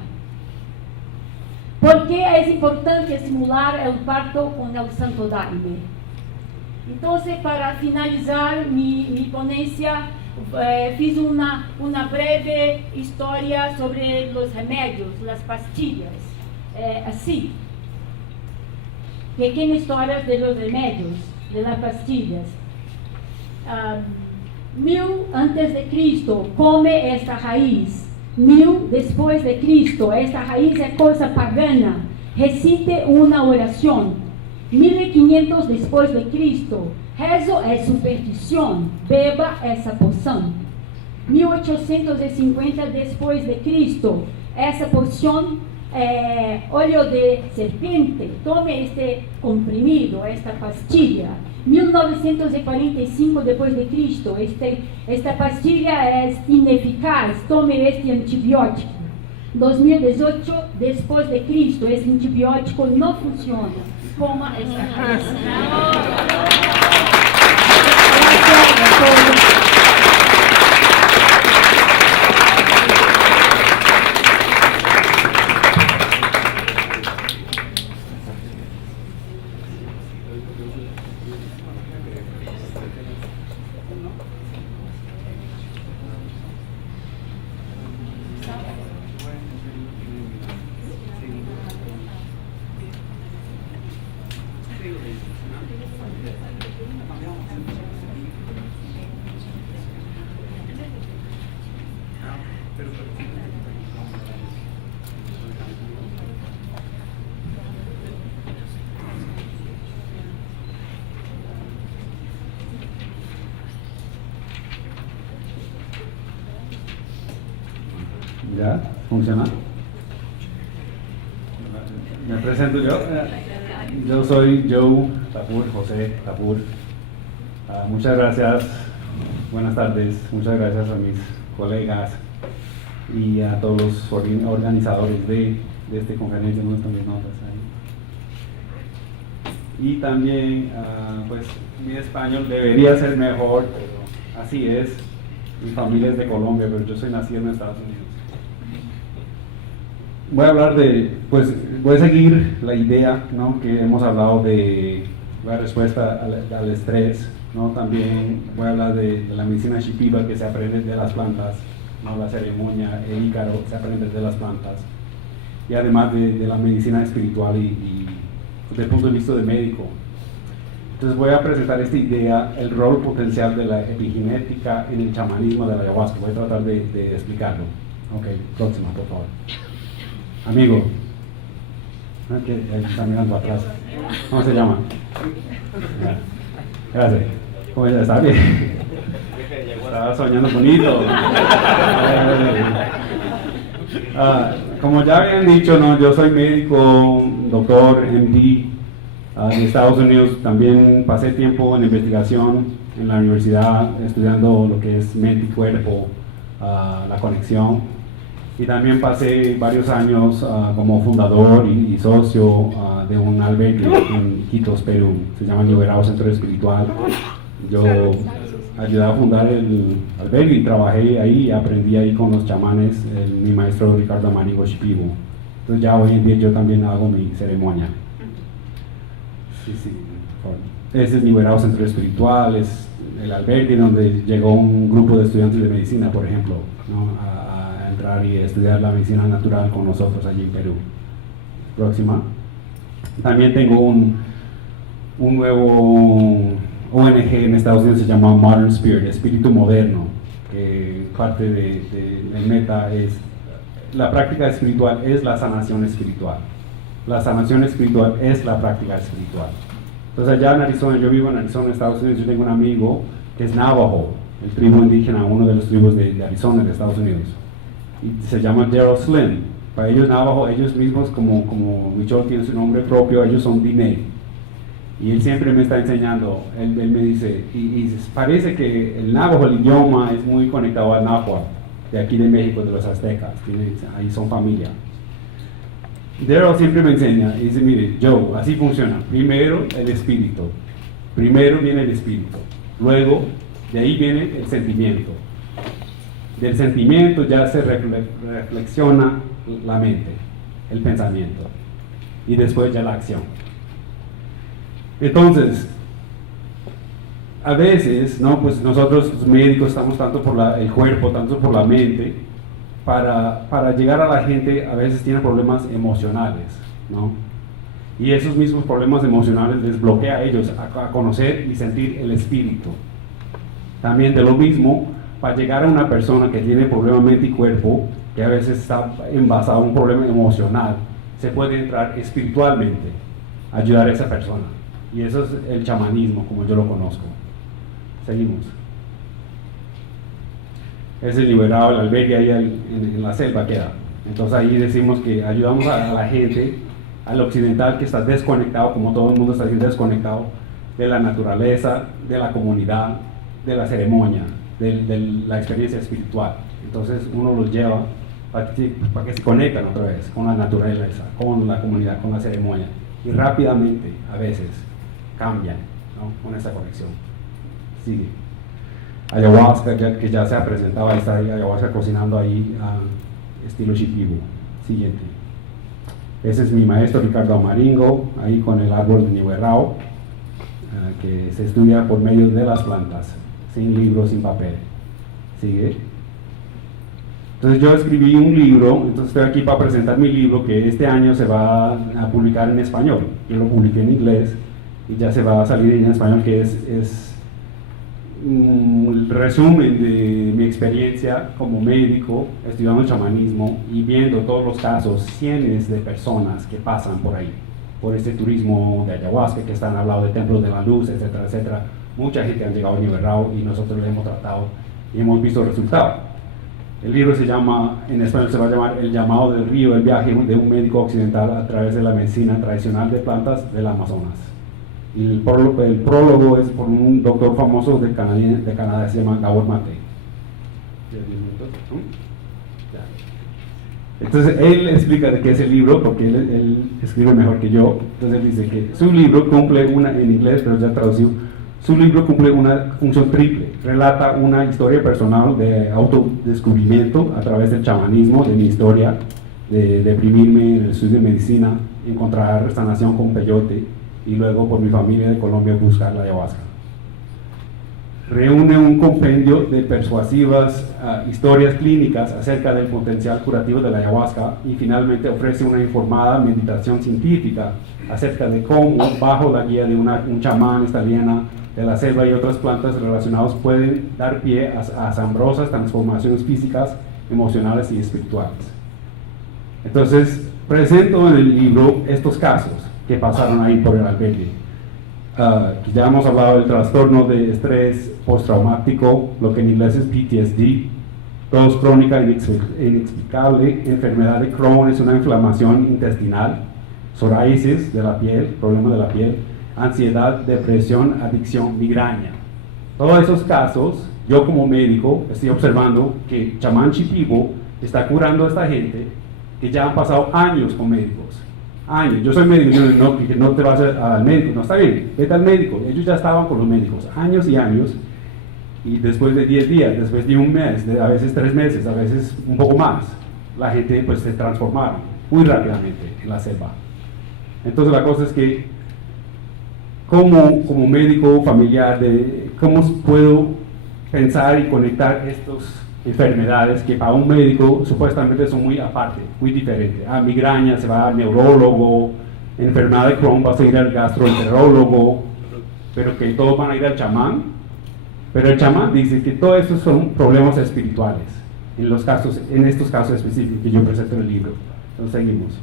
Por que é importante estimular o parto com o Santo Daime? Então, para finalizar minha ponência, fiz uma breve história sobre os remédios, as pastilhas. Assim, pequena história de los remédios, de las pastillas. 1000 antes de Cristo, come esta raiz. 1000 después de Cristo, esta raiz é coisa pagana. Recite uma oração. 1500 después de Cristo, rezo é superstição, beba essa poção. 1850 después de Cristo, essa poção óleo de serpiente, tome este comprimido, esta pastilla. 1945 después de Cristo, esta pastilla es ineficaz, tome este antibiótico. 2018 después de Cristo, este antibiótico no funciona. Coma esta pastilla. ¿Ya? ¿Funciona? Me presento yo. Yo soy Joe Tapur, José Tapur. Muchas gracias, buenas tardes, muchas gracias a mis colegas y a todos los organizadores de esta conferencia. No están mis notas ahí. Y también, pues, mi español debería ser mejor, pero así es. Mi familia es de Colombia, pero yo soy nacido en Estados Unidos. Voy a hablar pues voy a seguir la idea, ¿no?, que hemos hablado de la respuesta al estrés, ¿no? También voy a hablar de la medicina Shipiba, que se aprende de las plantas, ¿no? La ceremonia, el ícaro, se aprende de las plantas, y además de la medicina espiritual y desde el punto de vista de médico. Entonces voy a presentar esta idea, el rol potencial de la epigenética en el chamanismo de la ayahuasca. Voy a tratar de explicarlo. Ok, próxima, por favor. Amigo, okay, está mirando atrás. ¿Cómo se llama? Gracias. ¿Cómo ya está bien? Estaba soñando bonito. Como ya habían dicho, ¿no?, yo soy médico, doctor, MD de Estados Unidos. También pasé tiempo en investigación en la universidad estudiando lo que es mente y cuerpo, la conexión. Y también pasé varios años como fundador y socio de un albergue en Iquitos, Perú. Se llama Liberado Centro Espiritual. Yo ayudé a fundar el albergue y trabajé ahí y aprendí ahí con los chamanes, mi maestro Ricardo Amanigo Shipibo. Entonces ya hoy en día yo también hago mi ceremonia. Sí. Ese es Liberado Centro Espiritual, es el albergue donde llegó un grupo de estudiantes de medicina, por ejemplo, ¿no?, a entrar y estudiar la medicina natural con nosotros allí en Perú. Próxima. También tengo un nuevo ONG en Estados Unidos, se llama Modern Spirit, Espíritu Moderno, que parte del meta es la práctica espiritual, es la sanación espiritual. La sanación espiritual es la práctica espiritual. Entonces allá en Arizona, yo vivo en Arizona, Estados Unidos, yo tengo un amigo que es Navajo, el tribu indígena, uno de los tribus de Arizona, de Estados Unidos. Y se llama Daryl Slim. Para ellos Navajo, ellos mismos, como Michol tiene su nombre propio, ellos son Diné. Y él siempre me está enseñando, él me dice, y parece que el Navajo, el idioma, es muy conectado al náhuatl, de aquí de México, de los aztecas, ahí son familia. Daryl siempre me enseña, y dice, mire, Joe, así funciona, primero el espíritu, primero viene el espíritu, luego de ahí viene el sentimiento. Del sentimiento ya se reflexiona la mente, el pensamiento, y después ya la acción. Entonces, a veces, ¿no?, pues nosotros los médicos estamos tanto por el cuerpo, tanto por la mente, para llegar a la gente a veces tiene problemas emocionales, ¿no? Y esos mismos problemas emocionales les bloquea a ellos a conocer y sentir el espíritu. También de lo mismo, para llegar a una persona que tiene problema mente y cuerpo, que a veces está envasado en un problema emocional, se puede entrar espiritualmente, ayudar a esa persona. Y eso es el chamanismo, como yo lo conozco. Seguimos. Es el Liberado, el albergue ahí en la selva queda. Entonces ahí decimos que ayudamos a la gente, al occidental que está desconectado, como todo el mundo está desconectado de la naturaleza, de la comunidad, de la ceremonia, de la experiencia espiritual. Entonces uno los lleva para que se conecten otra vez con la naturaleza, con la comunidad, con la ceremonia. Y rápidamente, a veces, cambian, ¿no?, con esa conexión. Sigue. Ayahuasca, que ya se ha presentado, ahí está ayahuasca cocinando ahí, estilo Shipibo. Siguiente. Ese es mi maestro Ricardo Amaringo, ahí con el árbol de Nihuerrao, que se estudia por medio de las plantas, sin libros, sin papel. Sigue. Entonces yo escribí un libro, entonces estoy aquí para presentar mi libro que este año se va a publicar en español. Yo lo publiqué en inglés y ya se va a salir en español, que es un resumen de mi experiencia como médico estudiando el chamanismo y viendo todos los casos, cientos de personas que pasan por ahí, por este turismo de ayahuasca, que están hablando de templos de la luz, etcétera, etcétera. Mucha gente ha llegado a Nihuerrao y nosotros le hemos tratado y hemos visto resultados. El libro se llama, en español se va a llamar El llamado del río, el viaje de un médico occidental a través de la medicina tradicional de plantas del Amazonas. Y el prólogo es por un doctor famoso de Canadá, se llama Gabor Mate. Entonces él explica de qué es el libro, porque él escribe mejor que yo. Entonces él dice que su libro cumple en inglés, pero ya traducido, su libro cumple una función triple. Relata una historia personal de autodescubrimiento a través del chamanismo, de mi historia, de deprimirme en el estudio de medicina, encontrar sanación con peyote y luego por mi familia de Colombia buscar la ayahuasca. Reúne un compendio de persuasivas historias clínicas acerca del potencial curativo de la ayahuasca y finalmente ofrece una informada meditación científica acerca de cómo, bajo la guía de un chamán italiana de la selva y otras plantas relacionadas, pueden dar pie a asombrosas transformaciones físicas, emocionales y espirituales. Entonces, presento en el libro estos casos que pasaron ahí por el albergue. Ya hemos hablado del trastorno de estrés postraumático, lo que en inglés es PTSD, tos crónica inexplicable, enfermedad de Crohn es una inflamación intestinal, psoriasis de la piel, problema de la piel, ansiedad, depresión, adicción, migraña. Todos esos casos, yo como médico estoy observando que chamán Shipibo está curando a esta gente que ya han pasado años con médicos. Años. Yo soy médico, que no te vas al médico, no está bien, vete al médico. Ellos ya estaban con los médicos, años y años, y después de 10 días, después de un mes, a veces 3 meses, a veces un poco más, la gente pues se transformaron muy rápidamente en la selva. Entonces la cosa es que como médico familiar, ¿cómo puedo pensar y conectar estas enfermedades que para un médico supuestamente son muy aparte, muy diferentes? Migraña se va al neurólogo, enfermedad de Crohn vas a ir al gastroenterólogo, pero que todos van a ir al chamán. Pero el chamán dice que todos estos son problemas espirituales en estos casos específicos que yo presento en el libro. Entonces seguimos.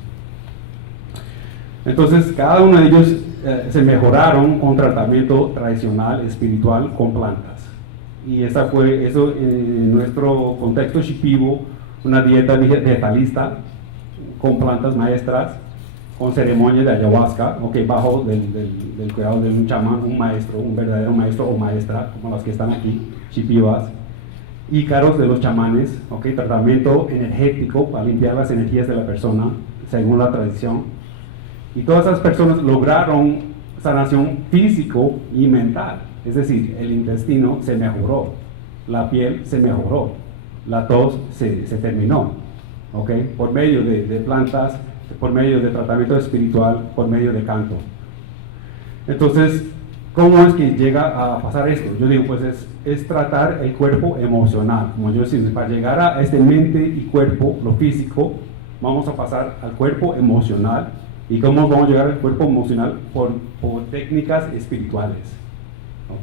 Entonces cada uno de ellos se mejoraron con tratamiento tradicional espiritual con plantas. Y esa fue eso en nuestro contexto Shipibo, una dieta vegetalista con plantas maestras, con ceremonia de ayahuasca, bajo del cuidado de un chamán, un maestro, un verdadero maestro o maestra, como las que están aquí, Shipibas, ícaros de los chamanes, tratamiento energético para limpiar las energías de la persona, según la tradición. Y todas esas personas lograron sanación físico y mental. Es decir, el intestino se mejoró, la piel se mejoró, la tos se terminó, por medio de plantas, por medio de tratamiento espiritual, por medio de canto. Entonces, ¿cómo es que llega a pasar esto? Yo digo, pues es tratar el cuerpo emocional. Como yo decía, para llegar a este mente y cuerpo, lo físico, vamos a pasar al cuerpo emocional. ¿Y cómo vamos a llegar al cuerpo emocional? Por técnicas espirituales.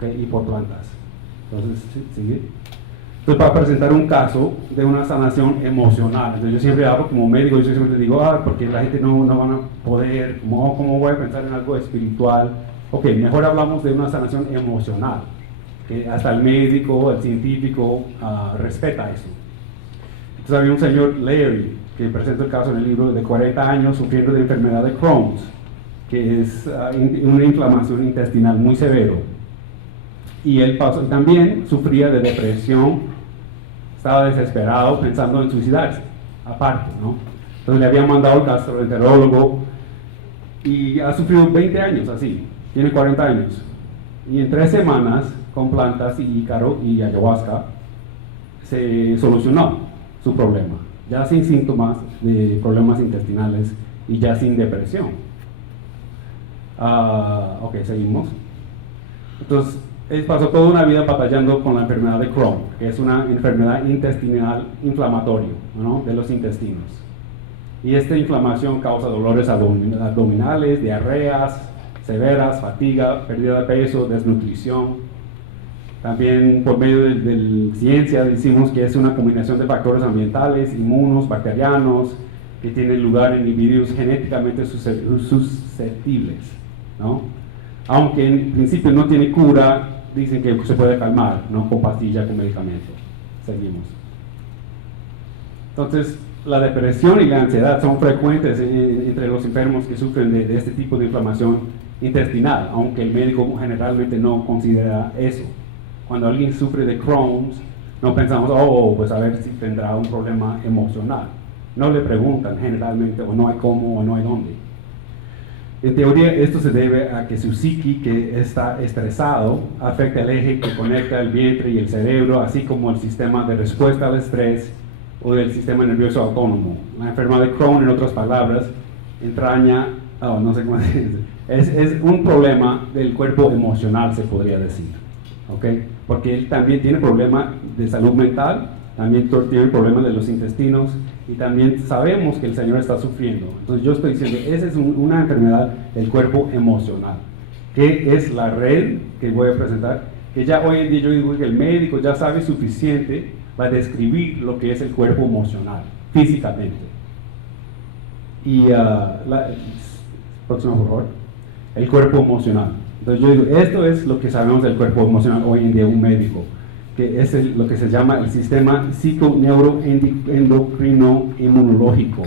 Y por plantas. Entonces, ¿sigue? Entonces, para presentar un caso de una sanación emocional, entonces yo siempre hablo como médico, yo siempre digo, porque la gente no van a poder, ¿cómo voy a pensar en algo espiritual? Mejor hablamos de una sanación emocional, que hasta el médico, el científico respeta eso. Entonces había un señor Larry, que presento el caso en el libro, de 40 años sufriendo de enfermedad de Crohn's, que es una inflamación intestinal muy severo. Y él también sufría de depresión, estaba desesperado pensando en suicidarse, aparte, ¿no? Entonces le habían mandado al gastroenterólogo y ha sufrido 20 años así, tiene 40 años. Y en 3 semanas, con plantas y ícaro y ayahuasca, se solucionó su problema, ya sin síntomas de problemas intestinales y ya sin depresión. Ok, seguimos. Entonces, él pasó toda una vida batallando con la enfermedad de Crohn, que es una enfermedad intestinal inflamatoria, ¿no?, de los intestinos. Y esta inflamación causa dolores abdominales, diarreas severas, fatiga, pérdida de peso, desnutrición. También por medio de ciencia decimos que es una combinación de factores ambientales, inmunos, bacterianos, que tienen lugar en individuos genéticamente susceptibles, ¿no? Aunque en principio no tiene cura, dicen que se puede calmar, ¿no?, con pastilla, con medicamento. Seguimos. Entonces, la depresión y la ansiedad son frecuentes entre los enfermos que sufren de este tipo de inflamación intestinal, aunque el médico generalmente no considera eso. Cuando alguien sufre de Crohn's, no pensamos, oh, pues a ver si tendrá un problema emocional. No le preguntan generalmente, o no hay cómo, o no hay dónde. En teoría, esto se debe a que su psique, que está estresado, afecta el eje que conecta el vientre y el cerebro, así como el sistema de respuesta al estrés o del sistema nervioso autónomo. La enfermedad de Crohn, en otras palabras, entraña, no sé cómo decir, es un problema del cuerpo emocional, se podría decir, ¿ok? Porque él también tiene problemas de salud mental, también tiene problemas de los intestinos, y también sabemos que el Señor está sufriendo. Entonces yo estoy diciendo, esa es una enfermedad del cuerpo emocional, que es la red que voy a presentar, que ya hoy en día yo digo que el médico ya sabe suficiente para describir lo que es el cuerpo emocional, físicamente. Y próximo, por favor. El cuerpo emocional. Entonces yo digo, esto es lo que sabemos del cuerpo emocional hoy en día, un médico, que es lo que se llama el sistema psiconeuroendocrino-inmunológico,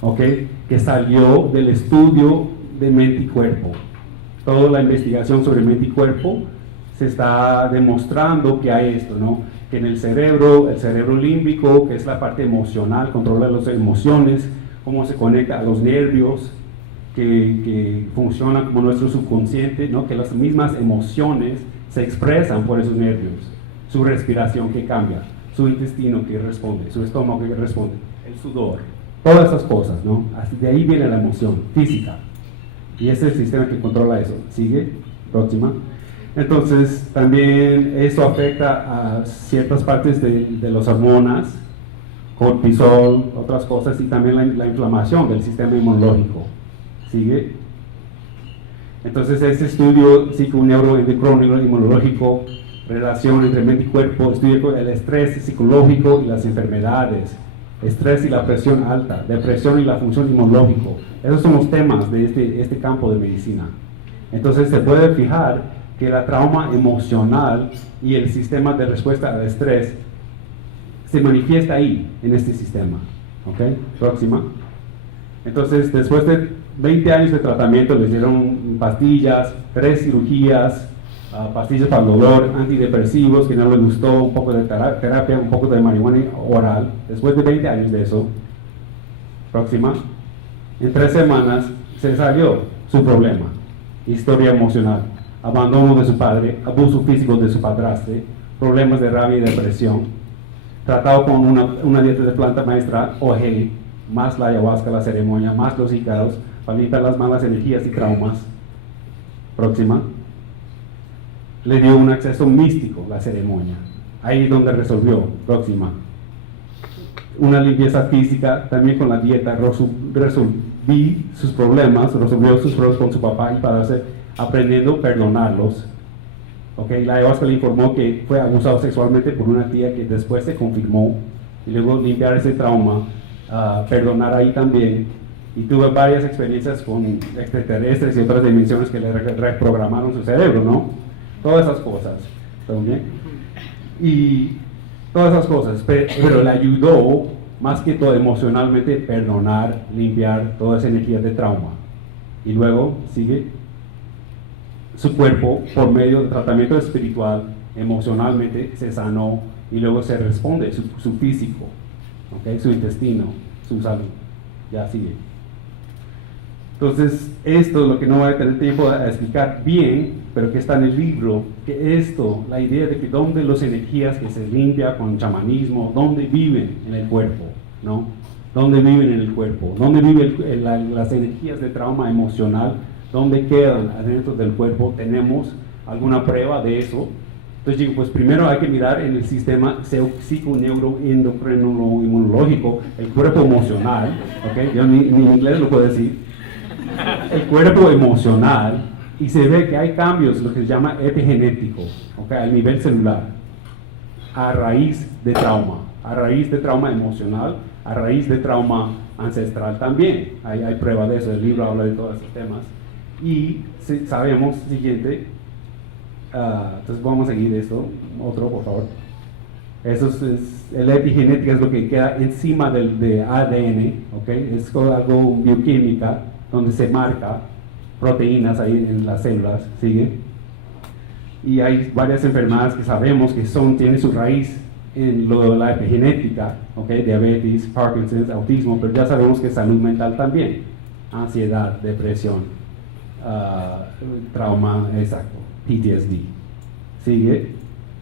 ¿ok?, que salió del estudio de mente y cuerpo. Toda la investigación sobre mente y cuerpo se está demostrando que hay esto, ¿no?, que en el cerebro límbico, que es la parte emocional, controla las emociones, cómo se conecta a los nervios, que funciona como nuestro subconsciente, ¿no?, que las mismas emociones se expresan por esos nervios. Su respiración que cambia, su intestino que responde, su estómago que responde, el sudor, todas esas cosas, ¿no? Así de ahí viene la emoción física. Y ese es el sistema que controla eso. Sigue, próxima. Entonces, también eso afecta a ciertas partes de las hormonas, cortisol, otras cosas, y también la inflamación del sistema inmunológico. Sigue. Entonces, ese estudio psiconeuroendocrino-inmunológico, relación entre mente y cuerpo, estudia el estrés psicológico y las enfermedades, estrés y la presión alta, depresión y la función inmunológica. Esos son los temas de este campo de medicina. Entonces se puede fijar que la trauma emocional y el sistema de respuesta al estrés se manifiesta ahí, en este sistema. ¿Ok? Próxima. Entonces, después de 20 años de tratamiento, les dieron pastillas, 3 cirugías, pastillas para el dolor, antidepresivos, que no le gustó, un poco de terapia, un poco de marihuana oral. Después de 20 años de eso, próxima, en 3 semanas se salió su problema, historia emocional, abandono de su padre, abuso físico de su padrastro, problemas de rabia y depresión, tratado con una dieta de planta maestra, OG, más la ayahuasca, la ceremonia, más los ícaros, para limpiar las malas energías y traumas. Próxima. Le dio un acceso místico, la ceremonia. Ahí es donde resolvió. Próxima. Una limpieza física, también con la dieta, resolví sus problemas, resolvió sus problemas con su papá y padre, aprendiendo a perdonarlos. Okay. La ayahuasca le informó que fue abusado sexualmente por una tía, que después se confirmó, y luego limpiar ese trauma, perdonar ahí también. Y tuve varias experiencias con extraterrestres y otras dimensiones que le reprogramaron su cerebro, ¿no? Todas esas cosas, ¿está bien? Y todas esas cosas, pero le ayudó más que todo emocionalmente perdonar, limpiar toda esa energía de trauma. Y luego sigue su cuerpo por medio del tratamiento espiritual, emocionalmente se sanó y luego se responde su físico, ¿okay? Su intestino, su salud. Ya sigue. Entonces, esto es lo que no voy a tener tiempo a explicar bien, pero que está en el libro, que esto, la idea de que dónde las energías que se limpia con chamanismo, dónde viven en el cuerpo, ¿no? ¿Dónde viven en el cuerpo? ¿Dónde viven las energías de trauma emocional? ¿Dónde quedan adentro del cuerpo? ¿Tenemos alguna prueba de eso? Entonces digo, pues primero hay que mirar en el sistema psiconeuroendocrino-inmunológico, el cuerpo emocional, ¿ok? Yo ni en inglés lo puedo decir. El cuerpo emocional, y se ve que hay cambios, lo que se llama epigenético, ¿okay? A nivel celular, a raíz de trauma emocional, a raíz de trauma ancestral también. Hay prueba de eso, el libro habla de todos esos temas. Y sabemos, siguiente, entonces vamos a seguir esto, otro por favor. Eso el epigenética es lo que queda encima de ADN, ¿okay? Es algo bioquímica, donde se marca proteínas ahí en las células, ¿sigue? Y hay varias enfermedades que sabemos que tienen su raíz en la epigenética, ¿okay? Diabetes, Parkinson, autismo, pero ya sabemos que salud mental también, ansiedad, depresión, trauma, exacto, PTSD, ¿sigue?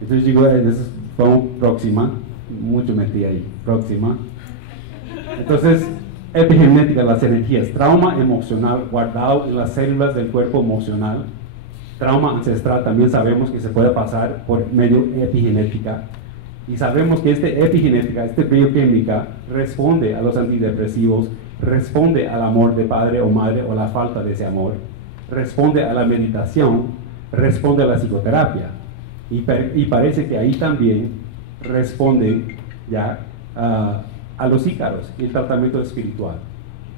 Entonces digo, vamos próxima, mucho metí ahí, próxima. Entonces, epigenética, las energías, trauma emocional guardado en las células del cuerpo emocional, trauma ancestral también sabemos que se puede pasar por medio epigenética, y sabemos que epigenética, bioquímica, responde a los antidepresivos, responde al amor de padre o madre o la falta de ese amor, responde a la meditación, responde a la psicoterapia, y parece que ahí también responde ya a los ícaros y el tratamiento espiritual.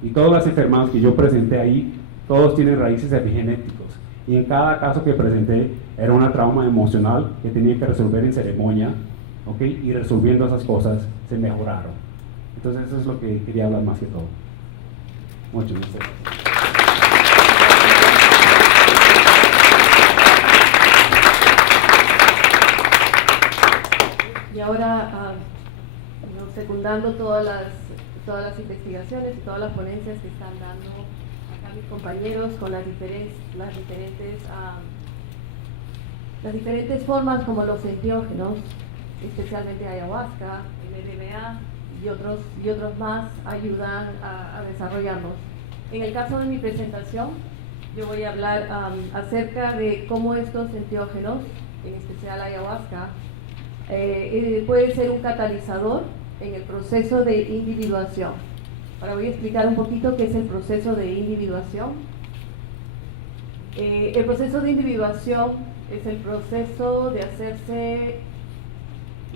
Y todas las enfermedades que yo presenté ahí, todos tienen raíces epigenéticos. Y en cada caso que presenté, era una trauma emocional que tenía que resolver en ceremonia, ¿okay? Y resolviendo esas cosas, se mejoraron. Entonces eso es lo que quería hablar más que todo. Muchas gracias. Y ahora, secundando todas las investigaciones y todas las ponencias que están dando acá mis compañeros con las diferentes formas como los enteógenos, especialmente ayahuasca, MDMA y otros más ayudan a desarrollarlos. En el caso de mi presentación, yo voy a hablar acerca de cómo estos enteógenos, en especial ayahuasca, puede ser un catalizador en el proceso de individuación. Ahora voy a explicar un poquito qué es el proceso de individuación. El proceso de individuación es el proceso de hacerse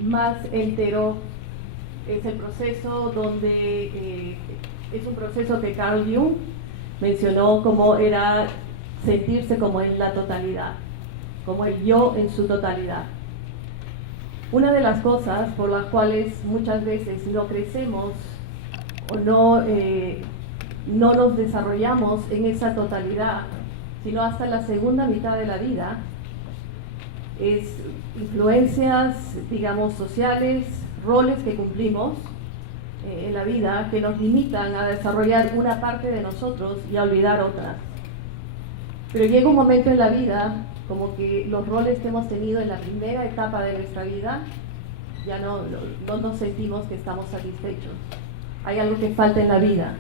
más entero, es el proceso donde es un proceso que Carl Jung mencionó como era sentirse como en la totalidad, como el yo en su totalidad. Una de las cosas por las cuales muchas veces no crecemos o no nos desarrollamos en esa totalidad, sino hasta la segunda mitad de la vida, es influencias, digamos, sociales, roles que cumplimos en la vida que nos limitan a desarrollar una parte de nosotros y a olvidar otras. Pero llega un momento en la vida como que los roles que hemos tenido en la primera etapa de nuestra vida ya no nos sentimos que estamos satisfechos. Hay algo que falta en la vida,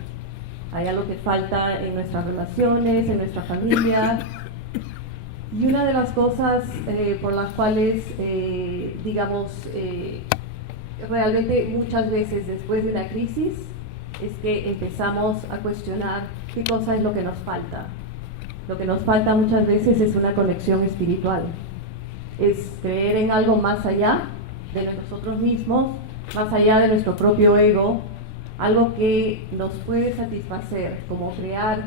hay algo que falta en nuestras relaciones, en nuestra familia. Y una de las cosas por las cuales, realmente muchas veces después de una crisis, es que empezamos a cuestionar qué cosa es lo que nos falta. Lo que nos falta muchas veces es una conexión espiritual, es creer en algo más allá de nosotros mismos, más allá de nuestro propio ego, algo que nos puede satisfacer, como crear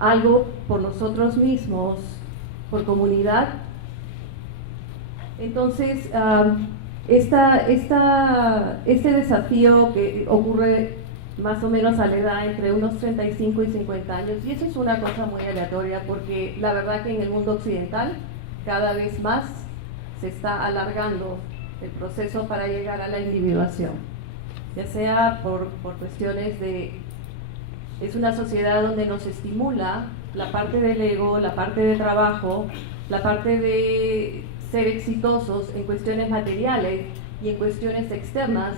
algo por nosotros mismos, por comunidad. Entonces, Este desafío que ocurre más o menos a la edad entre unos 35 y 50 años, y eso es una cosa muy aleatoria porque la verdad que en el mundo occidental cada vez más se está alargando el proceso para llegar a la individuación, ya sea por cuestiones de... Es una sociedad donde nos estimula la parte del ego, la parte de trabajo, la parte de ser exitosos en cuestiones materiales y en cuestiones externas,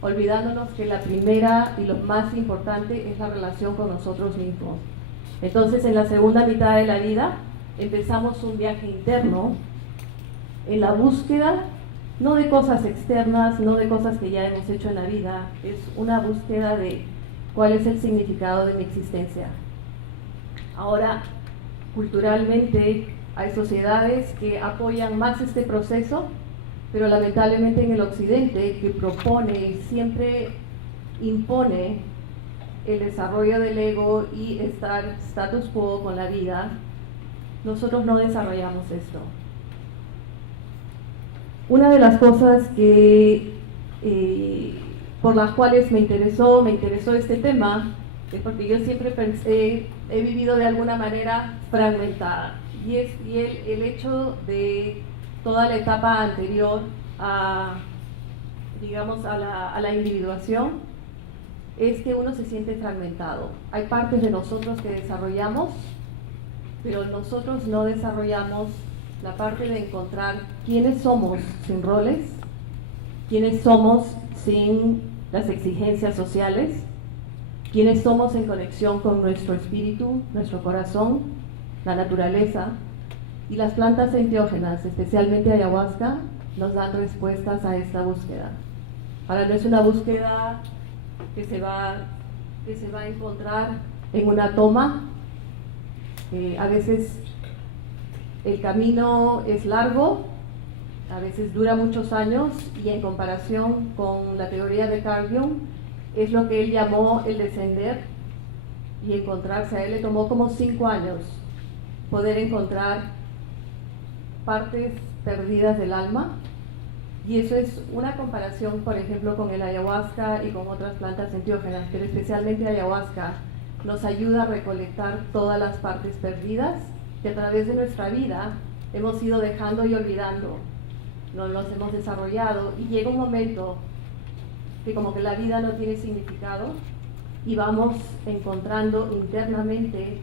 olvidándonos que la primera y lo más importante es la relación con nosotros mismos. Entonces, en la segunda mitad de la vida empezamos un viaje interno en la búsqueda, no de cosas externas, no de cosas que ya hemos hecho en la vida, es una búsqueda de cuál es el significado de mi existencia. Ahora, culturalmente, hay sociedades que apoyan más este proceso, pero lamentablemente en el occidente, que propone y siempre impone el desarrollo del ego y estar status quo con la vida, nosotros no desarrollamos esto. Una de las cosas que por las cuales me interesó este tema es porque yo siempre he vivido de alguna manera fragmentada, y el hecho de toda la etapa anterior a, digamos, a la individuación es que uno se siente fragmentado. Hay partes de nosotros que desarrollamos, pero nosotros no desarrollamos la parte de encontrar quiénes somos sin roles, quiénes somos sin las exigencias sociales, quiénes somos en conexión con nuestro espíritu, nuestro corazón, la naturaleza. Y las plantas enteógenas, especialmente ayahuasca, nos dan respuestas a esta búsqueda. Ahora, no es una búsqueda que se va a encontrar en una toma. A veces el camino es largo, a veces dura muchos años, y en comparación con la teoría de Carl Jung, es lo que él llamó el descender y encontrarse. A él le tomó como 5 años poder encontrar partes perdidas del alma, y eso es una comparación, por ejemplo, con el ayahuasca y con otras plantas enteógenas, pero especialmente ayahuasca nos ayuda a recolectar todas las partes perdidas que a través de nuestra vida hemos ido dejando y olvidando, no los hemos desarrollado, y llega un momento que como que la vida no tiene significado y vamos encontrando internamente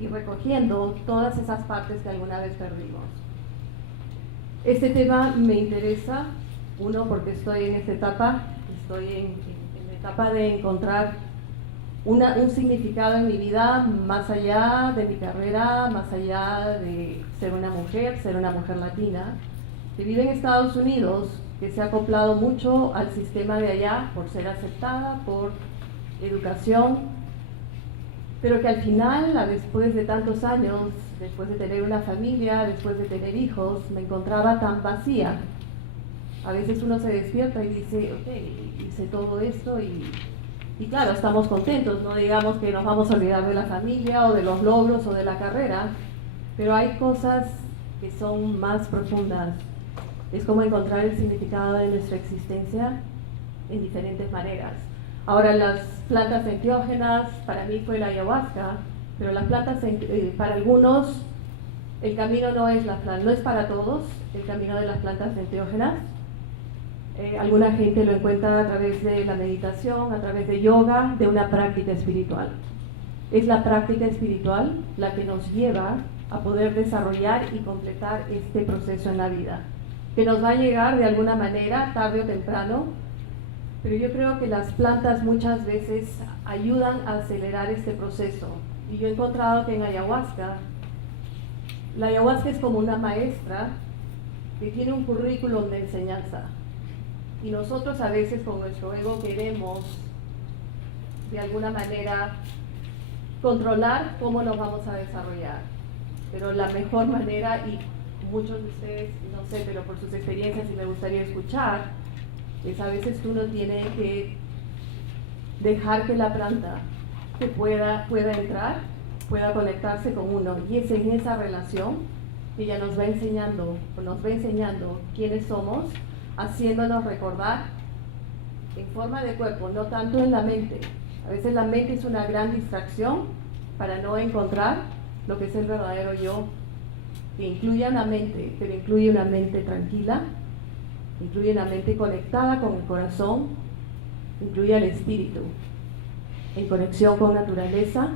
y recogiendo todas esas partes que alguna vez perdimos. Este tema me interesa, uno, porque estoy en esta etapa, estoy en la etapa de encontrar un significado en mi vida más allá de mi carrera, más allá de ser una mujer latina, que vive en Estados Unidos, que se ha acoplado mucho al sistema de allá por ser aceptada, por educación, pero que al final, después de tantos años, después de tener una familia, después de tener hijos, me encontraba tan vacía. A veces uno se despierta y dice, ok, hice todo esto y claro, estamos contentos, no digamos que nos vamos a olvidar de la familia o de los logros o de la carrera, pero hay cosas que son más profundas. Es como encontrar el significado de nuestra existencia en diferentes maneras. Ahora, las plantas enteógenas, para mí fue la ayahuasca, pero las plantas, para algunos, el camino no es no es para todos el camino de las plantas enteógenas. Alguna gente lo encuentra a través de la meditación, a través de yoga, de una práctica espiritual. Es la práctica espiritual la que nos lleva a poder desarrollar y completar este proceso en la vida, que nos va a llegar de alguna manera, tarde o temprano, pero yo creo que las plantas muchas veces ayudan a acelerar este proceso. Y yo he encontrado que en ayahuasca, la ayahuasca es como una maestra que tiene un currículum de enseñanza. Y nosotros a veces con nuestro ego queremos, de alguna manera, controlar cómo nos vamos a desarrollar. Pero la mejor manera, y muchos de ustedes, no sé, pero por sus experiencias y me gustaría escuchar, es a veces uno tiene que dejar que la planta que pueda entrar, pueda conectarse con uno, y es en esa relación que ella nos va enseñando quiénes somos, haciéndonos recordar en forma de cuerpo, no tanto en la mente. A veces la mente es una gran distracción para no encontrar lo que es el verdadero yo, que incluye una mente, pero incluye una mente tranquila, incluye una mente conectada con el corazón, incluye al espíritu, en conexión con naturaleza,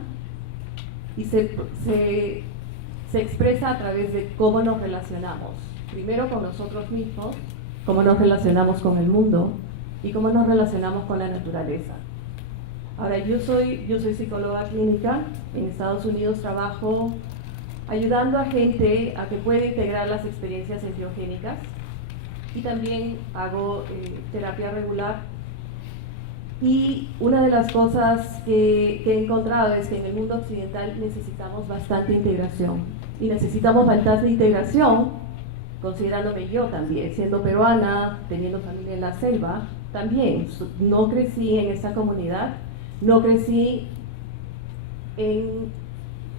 y se expresa a través de cómo nos relacionamos, primero con nosotros mismos, cómo nos relacionamos con el mundo y cómo nos relacionamos con la naturaleza. Ahora, yo soy psicóloga clínica, en Estados Unidos trabajo ayudando a gente a que pueda integrar las experiencias enteogénicas, y también hago terapia regular. Y una de las cosas que he encontrado es que en el mundo occidental necesitamos bastante integración, y necesitamos bastante integración, considerándome yo también, siendo peruana, teniendo familia en la selva, también no crecí en esa comunidad, no crecí en,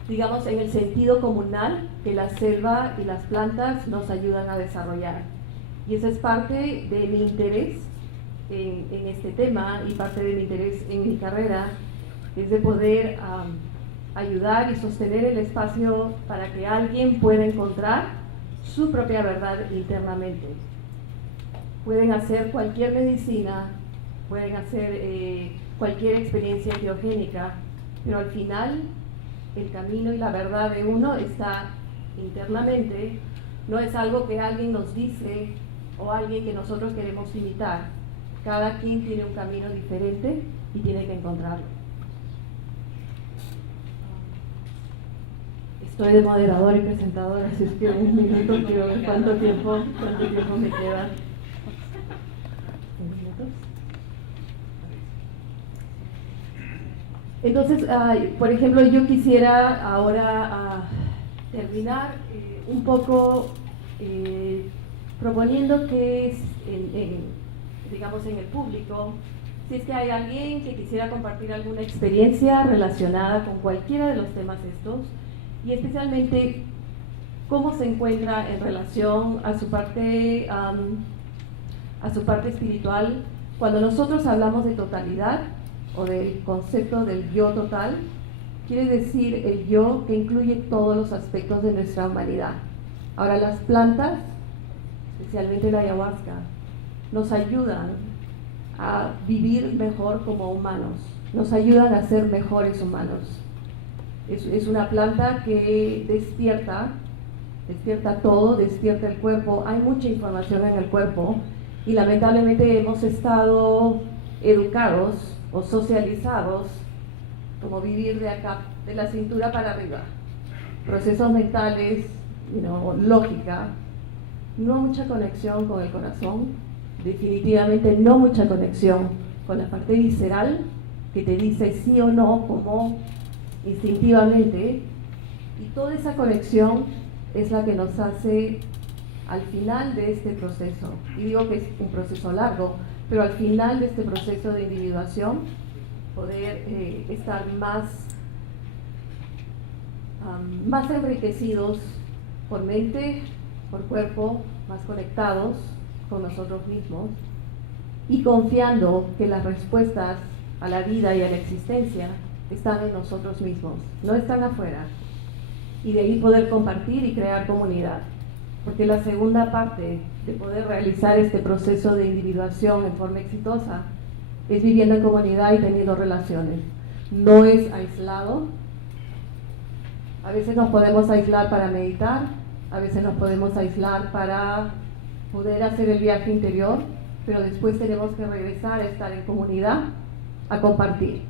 digamos, en el sentido comunal que la selva y las plantas nos ayudan a desarrollar. Y esa es parte de mi interés en este tema, y parte de mi interés en mi carrera, es de poder ayudar y sostener el espacio para que alguien pueda encontrar su propia verdad internamente. Pueden hacer cualquier medicina, pueden hacer cualquier experiencia enteogénica, pero al final el camino y la verdad de uno está internamente, no es algo que alguien nos dice o alguien que nosotros queremos imitar. Cada quien tiene un camino diferente y tiene que encontrarlo. Estoy de moderador y presentadora, así es que un minuto, quiero ver cuánto tiempo me queda. Entonces, por ejemplo, yo quisiera ahora terminar un poco proponiendo que es, digamos, en el público, si es que hay alguien que quisiera compartir alguna experiencia relacionada con cualquiera de los temas estos, y especialmente cómo se encuentra en relación a su parte espiritual. Cuando nosotros hablamos de totalidad o del concepto del yo total, quiere decir el yo que incluye todos los aspectos de nuestra humanidad. Ahora, las plantas, especialmente la ayahuasca, nos ayudan a vivir mejor como humanos, nos ayudan a ser mejores humanos. Es una planta que despierta todo, despierta el cuerpo. Hay mucha información en el cuerpo, y lamentablemente hemos estado educados o socializados como vivir de acá, de la cintura para arriba. Procesos mentales, lógica, no mucha conexión con el corazón, definitivamente no mucha conexión con la parte visceral que te dice sí o no, como instintivamente, y toda esa conexión es la que nos hace al final de este proceso, y digo que es un proceso largo, pero al final de este proceso de individuación poder estar más enriquecidos por mente, por cuerpo, más conectados con nosotros mismos, y confiando que las respuestas a la vida y a la existencia están en nosotros mismos, no están afuera, y de ahí poder compartir y crear comunidad, porque la segunda parte de poder realizar este proceso de individuación en forma exitosa es viviendo en comunidad y teniendo relaciones. No es aislado. A veces nos podemos aislar para meditar, a veces nos podemos aislar para poder hacer el viaje interior, pero después tenemos que regresar a estar en comunidad, a compartir.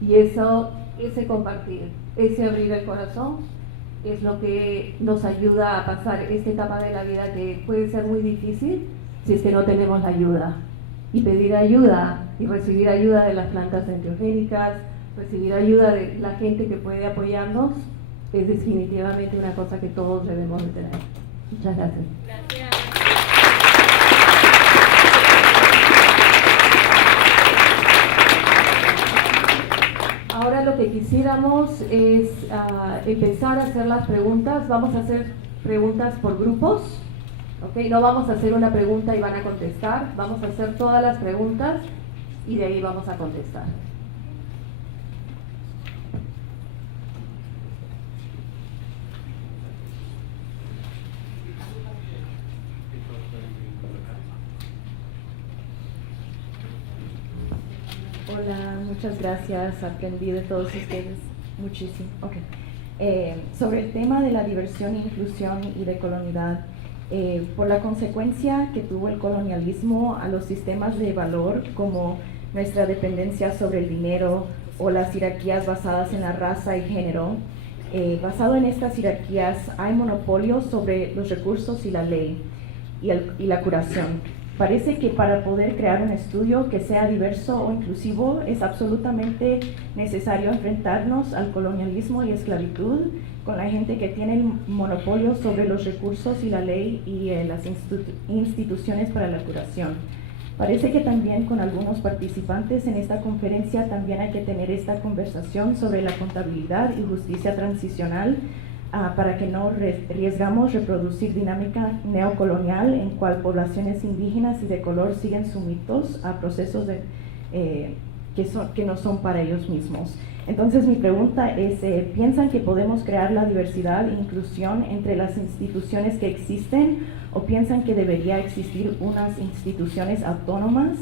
Y ese compartir, ese abrir el corazón, es lo que nos ayuda a pasar esta etapa de la vida que puede ser muy difícil si es que no tenemos la ayuda. Y pedir ayuda y recibir ayuda de las plantas enteogénicas, recibir ayuda de la gente que puede apoyarnos, es definitivamente una cosa que todos debemos de tener. Muchas gracias. Gracias. Ahora lo que quisiéramos es empezar a hacer las preguntas. Vamos a hacer preguntas por grupos, ¿Ok? No vamos a hacer una pregunta y van a contestar, vamos a hacer todas las preguntas y de ahí vamos a contestar. Hola, muchas gracias. Aprendí de todos ustedes muchísimo. Okay. Sobre el tema de la diversión, inclusión y de colonialidad, por la consecuencia que tuvo el colonialismo a los sistemas de valor como nuestra dependencia sobre el dinero o las jerarquías basadas en la raza y género, basado en estas jerarquías hay monopolios sobre los recursos y la ley y la curación. Parece que para poder crear un estudio que sea diverso o inclusivo es absolutamente necesario enfrentarnos al colonialismo y esclavitud con la gente que tiene el monopolio sobre los recursos y la ley y las instituciones para la curación. Parece que también con algunos participantes en esta conferencia también hay que tener esta conversación sobre la contabilidad y justicia transicional para que no arriesgamos reproducir dinámica neocolonial en cual poblaciones indígenas y de color siguen sumisos a procesos que no son para ellos mismos. Entonces mi pregunta es, ¿piensan que podemos crear la diversidad e inclusión entre las instituciones que existen o piensan que debería existir unas instituciones autónomas?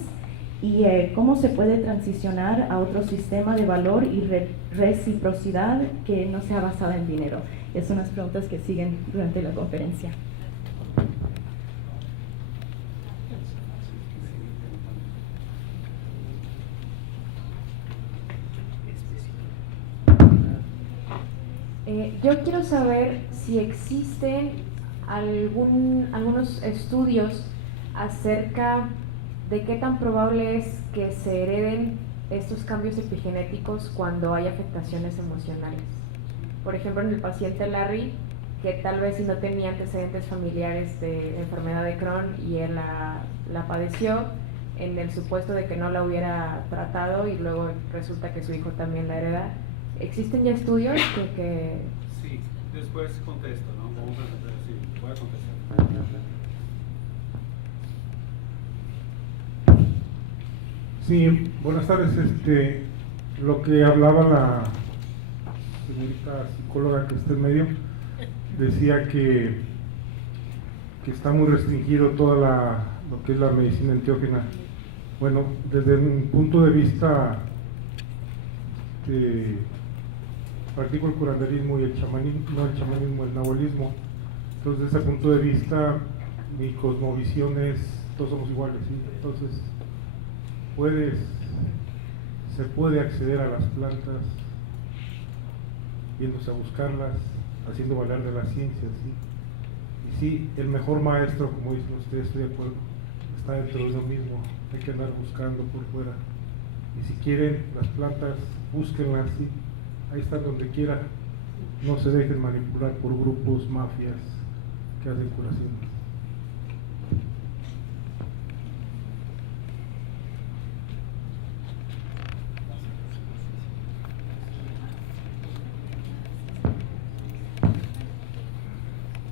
¿Y cómo se puede transicionar a otro sistema de valor y reciprocidad que no sea basada en dinero? Es son las preguntas que siguen durante la conferencia. Yo quiero saber si existen algunos estudios acerca de qué tan probable es que se hereden estos cambios epigenéticos cuando hay afectaciones emocionales. Por ejemplo, en el paciente Larry, que tal vez si no tenía antecedentes familiares de enfermedad de Crohn y él la padeció, en el supuesto de que no la hubiera tratado y luego resulta que su hijo también la hereda. ¿Existen ya estudios que...? Sí, después contesto, ¿no? Vamos a sí, voy a contestar. Sí, buenas tardes. Lo que hablaba la señorita psicóloga que está en medio, decía que está muy restringido toda lo que es la medicina enteógena. Bueno, desde mi punto de vista, practico el curanderismo y el chamanismo, no el chamanismo, el nahualismo. Entonces, desde ese punto de vista, mi cosmovisión es, todos somos iguales, ¿sí? Entonces, se puede acceder a las plantas, yéndose a buscarlas, haciendo valer de la ciencia, ¿sí? Y sí, el mejor maestro, como dicen ustedes, estoy de acuerdo, está dentro de uno mismo, hay que andar buscando por fuera. Y si quieren las plantas, búsquenlas, ¿sí? Ahí están donde quiera, no se dejen manipular por grupos, mafias que hacen curaciones.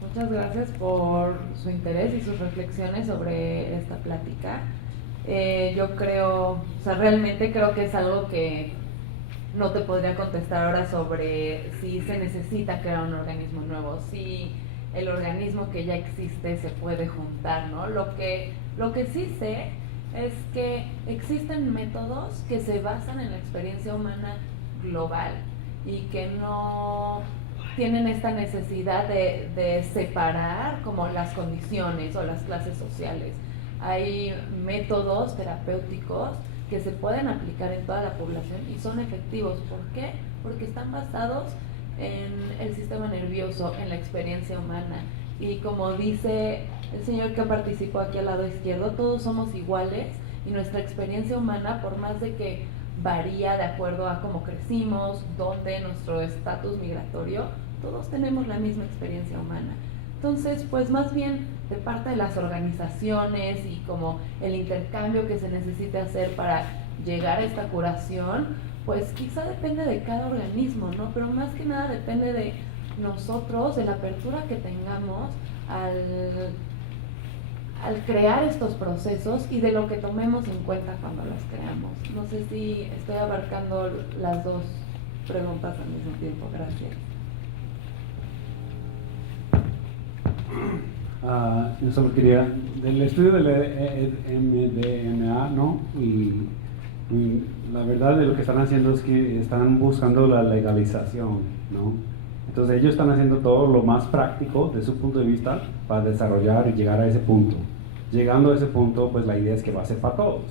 Muchas gracias por su interés y sus reflexiones sobre esta plática. Yo creo, o sea, realmente creo que es algo que no te podría contestar ahora sobre si se necesita crear un organismo nuevo, si el organismo que ya existe se puede juntar, ¿no? Lo que sí sé es que existen métodos que se basan en la experiencia humana global y que no tienen esta necesidad de separar como las condiciones o las clases sociales. Hay métodos terapéuticos que se pueden aplicar en toda la población y son efectivos. ¿Por qué? Porque están basados en el sistema nervioso, en la experiencia humana. Y como dice el señor que participó aquí al lado izquierdo, todos somos iguales y nuestra experiencia humana, por más de que varía de acuerdo a cómo crecimos, dónde, nuestro estatus migratorio, todos tenemos la misma experiencia humana. Entonces, pues más bien de parte de las organizaciones y como el intercambio que se necesite hacer para llegar a esta curación, pues quizá depende de cada organismo, ¿no? Pero más que nada depende de nosotros, de la apertura que tengamos al al crear estos procesos y de lo que tomemos en cuenta cuando las creamos. No sé si estoy abarcando las dos preguntas al mismo tiempo. Gracias. Yo solo quería, del estudio del MDMA, ¿no? Y la verdad de lo que están haciendo es que están buscando la legalización, ¿no? Entonces ellos están haciendo todo lo más práctico de su punto de vista para desarrollar y llegar a ese punto. Llegando a ese punto, pues la idea es que va a ser para todos.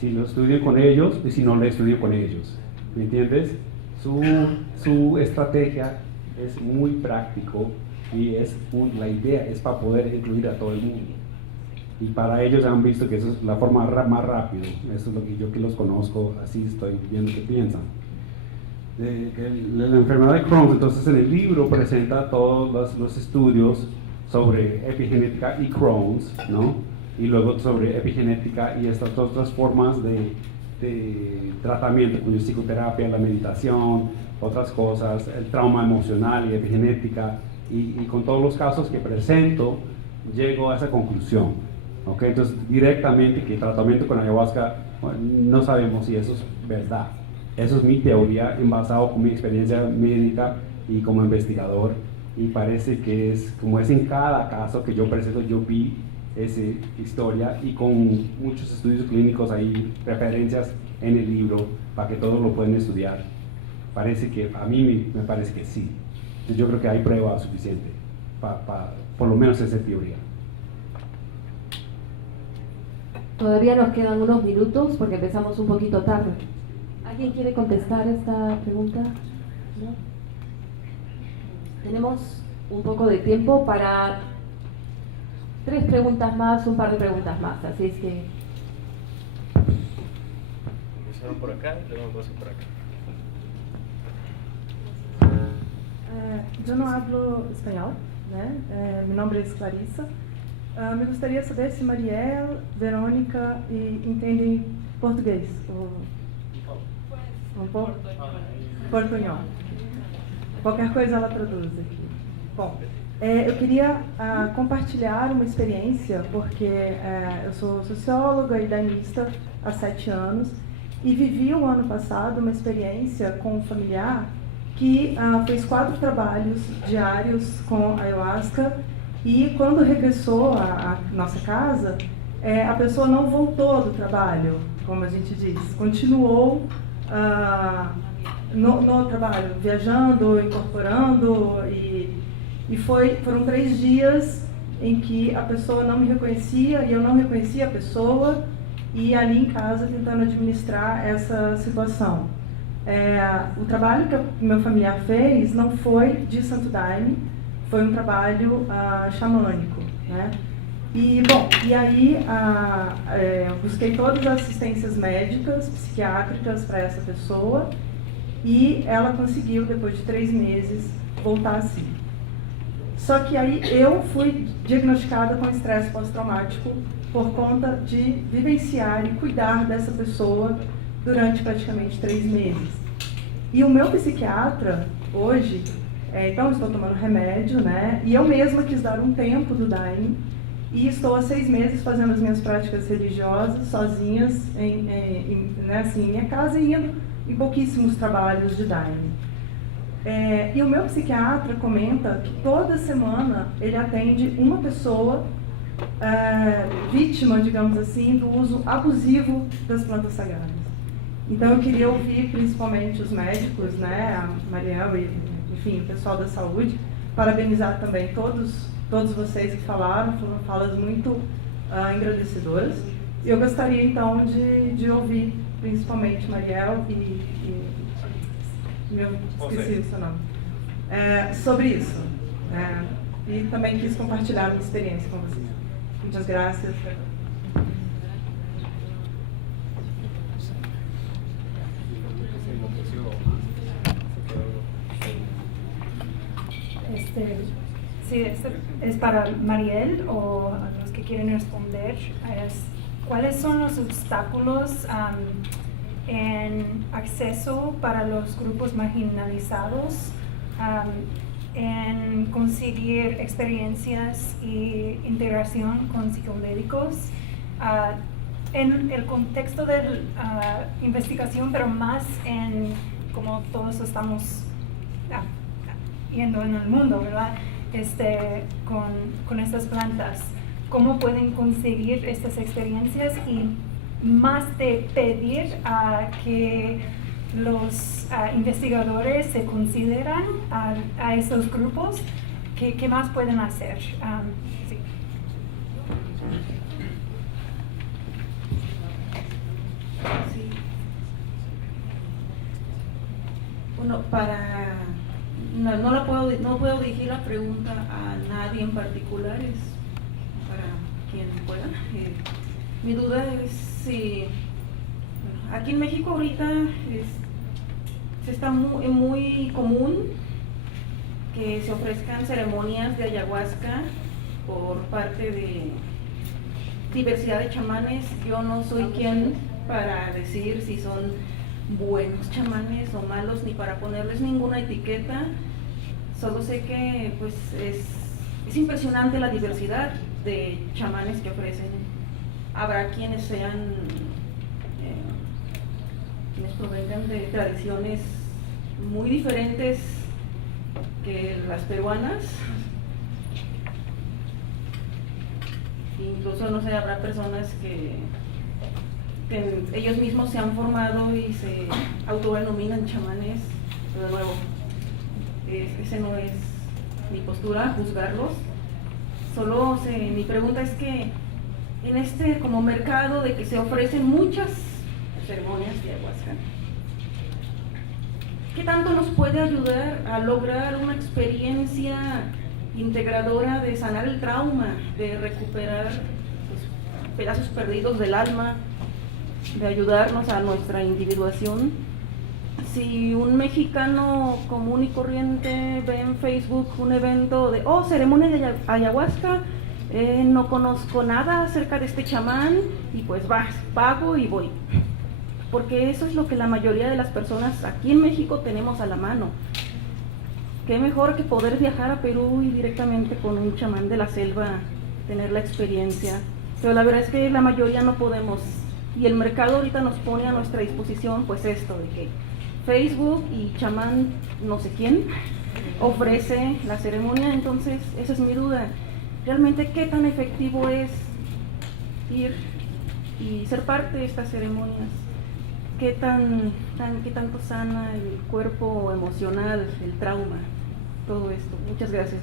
Si lo estudio con ellos y si no lo estudio con ellos, ¿me entiendes? Su estrategia es muy práctico y la idea es para poder incluir a todo el mundo. Y para ellos han visto que eso es la forma más rápida. Eso es lo que yo que los conozco, así estoy viendo que piensan. La enfermedad de Crohn, entonces en el libro presenta todos los estudios sobre epigenética y Crohn's, ¿no? Y luego sobre epigenética y estas otras formas de tratamiento, como psicoterapia, la meditación, otras cosas, el trauma emocional y epigenética, y con todos los casos que presento, llego a esa conclusión. ¿Okay? Entonces, directamente que tratamiento con ayahuasca, bueno, no sabemos si eso es verdad. Eso es mi teoría, basado con mi experiencia médica y como investigador, y parece que es, como es en cada caso que yo presento, yo vi esa historia y con muchos estudios clínicos ahí, referencias en el libro, para que todos lo puedan estudiar. Parece que, a mí me parece que sí. Entonces yo creo que hay prueba suficiente, por lo menos esa teoría. Todavía nos quedan unos minutos porque empezamos un poquito tarde. ¿Alguien quiere contestar esta pregunta? ¿No? Tenemos un poco de tiempo para 3 preguntas más, un par de preguntas más, así es que... Empezaron por acá, luego paso por acá. Eu não hablo espanhol, né? Meu nome é Clarissa. Me gostaria de saber se Mariel, Verônica entendem português. Um pouco? Portunhol. Qualquer coisa ela traduz aqui. Bom, eu queria compartilhar uma experiência, porque eu sou socióloga e danista há 7 anos e vivi o ano passado uma experiência com um familiar que fez 4 trabalhos diários com ayahuasca e quando regressou à nossa casa, a pessoa não voltou do trabalho, como a gente diz, continuou no trabalho, viajando, incorporando e foram 3 dias em que a pessoa não me reconhecia e eu não reconhecia a pessoa e ali em casa tentando administrar essa situação. O trabalho que meu familiar fez não foi de Santo Daime, foi um trabalho xamânico, né? E aí busquei todas as assistências médicas, psiquiátricas para essa pessoa e ela conseguiu, depois de 3 meses, voltar a si. Só que aí eu fui diagnosticada com estresse pós-traumático por conta de vivenciar e cuidar dessa pessoa durante praticamente 3 meses. E o meu psiquiatra, hoje, então estou tomando remédio, né? E eu mesma quis dar um tempo do Daime e estou há 6 meses fazendo as minhas práticas religiosas, sozinhas, em minha casa e indo em pouquíssimos trabalhos de Daime. E o meu psiquiatra comenta que toda semana ele atende uma pessoa vítima, digamos assim, do uso abusivo das plantas sagradas. Então eu queria ouvir principalmente os médicos, né, a Mariel e, enfim, o pessoal da saúde, parabenizar também todos vocês que falaram, foram falas muito engrandecedoras. Eu gostaria então de ouvir principalmente Mariel e esqueci o seu nome, sobre isso. E também quis compartilhar a minha experiência com vocês. Muitas graças. Sí, es para Mariel o los que quieren responder. ¿Cuáles son los obstáculos en acceso para los grupos marginalizados en conseguir experiencias y integración con psicomédicos en el contexto de investigación, pero más en como todos estamos yendo en el mundo, ¿verdad? Con estas plantas. ¿Cómo pueden conseguir estas experiencias? Y más de pedir que los investigadores se consideran a esos grupos, ¿qué más pueden hacer? Sí. Sí. Bueno, no puedo dirigir la pregunta a nadie en particular, es para quien pueda. Mi duda es si aquí en México ahorita está muy común que se ofrezcan ceremonias de ayahuasca por parte de diversidad de chamanes. Yo no soy quien para decir si son buenos chamanes o malos, ni para ponerles ninguna etiqueta. Solo sé que pues es impresionante la diversidad de chamanes que ofrecen. Habrá quienes sean quienes provengan de tradiciones muy diferentes que las peruanas. Incluso, no sé, habrá personas que ellos mismos se han formado y se autodenominan chamanes. De nuevo, ese no es mi postura, juzgarlos. Solo mi pregunta es que en como mercado de que se ofrecen muchas ceremonias de ayahuasca, ¿qué tanto nos puede ayudar a lograr una experiencia integradora de sanar el trauma, de recuperar pues, pedazos perdidos del alma, de ayudarnos a nuestra individuación? Si un mexicano común y corriente ve en Facebook un evento de ceremonia de ayahuasca, no conozco nada acerca de este chamán y pues pago y voy, porque eso es lo que la mayoría de las personas aquí en México tenemos a la mano. Qué mejor que poder viajar a Perú y directamente con un chamán de la selva tener la experiencia, pero la verdad es que la mayoría no podemos, y el mercado ahorita nos pone a nuestra disposición pues esto de que Facebook y chamán no sé quién ofrece la ceremonia. Entonces esa es mi duda, realmente qué tan efectivo es ir y ser parte de estas ceremonias, qué tanto sana el cuerpo emocional, el trauma, todo esto. Muchas gracias.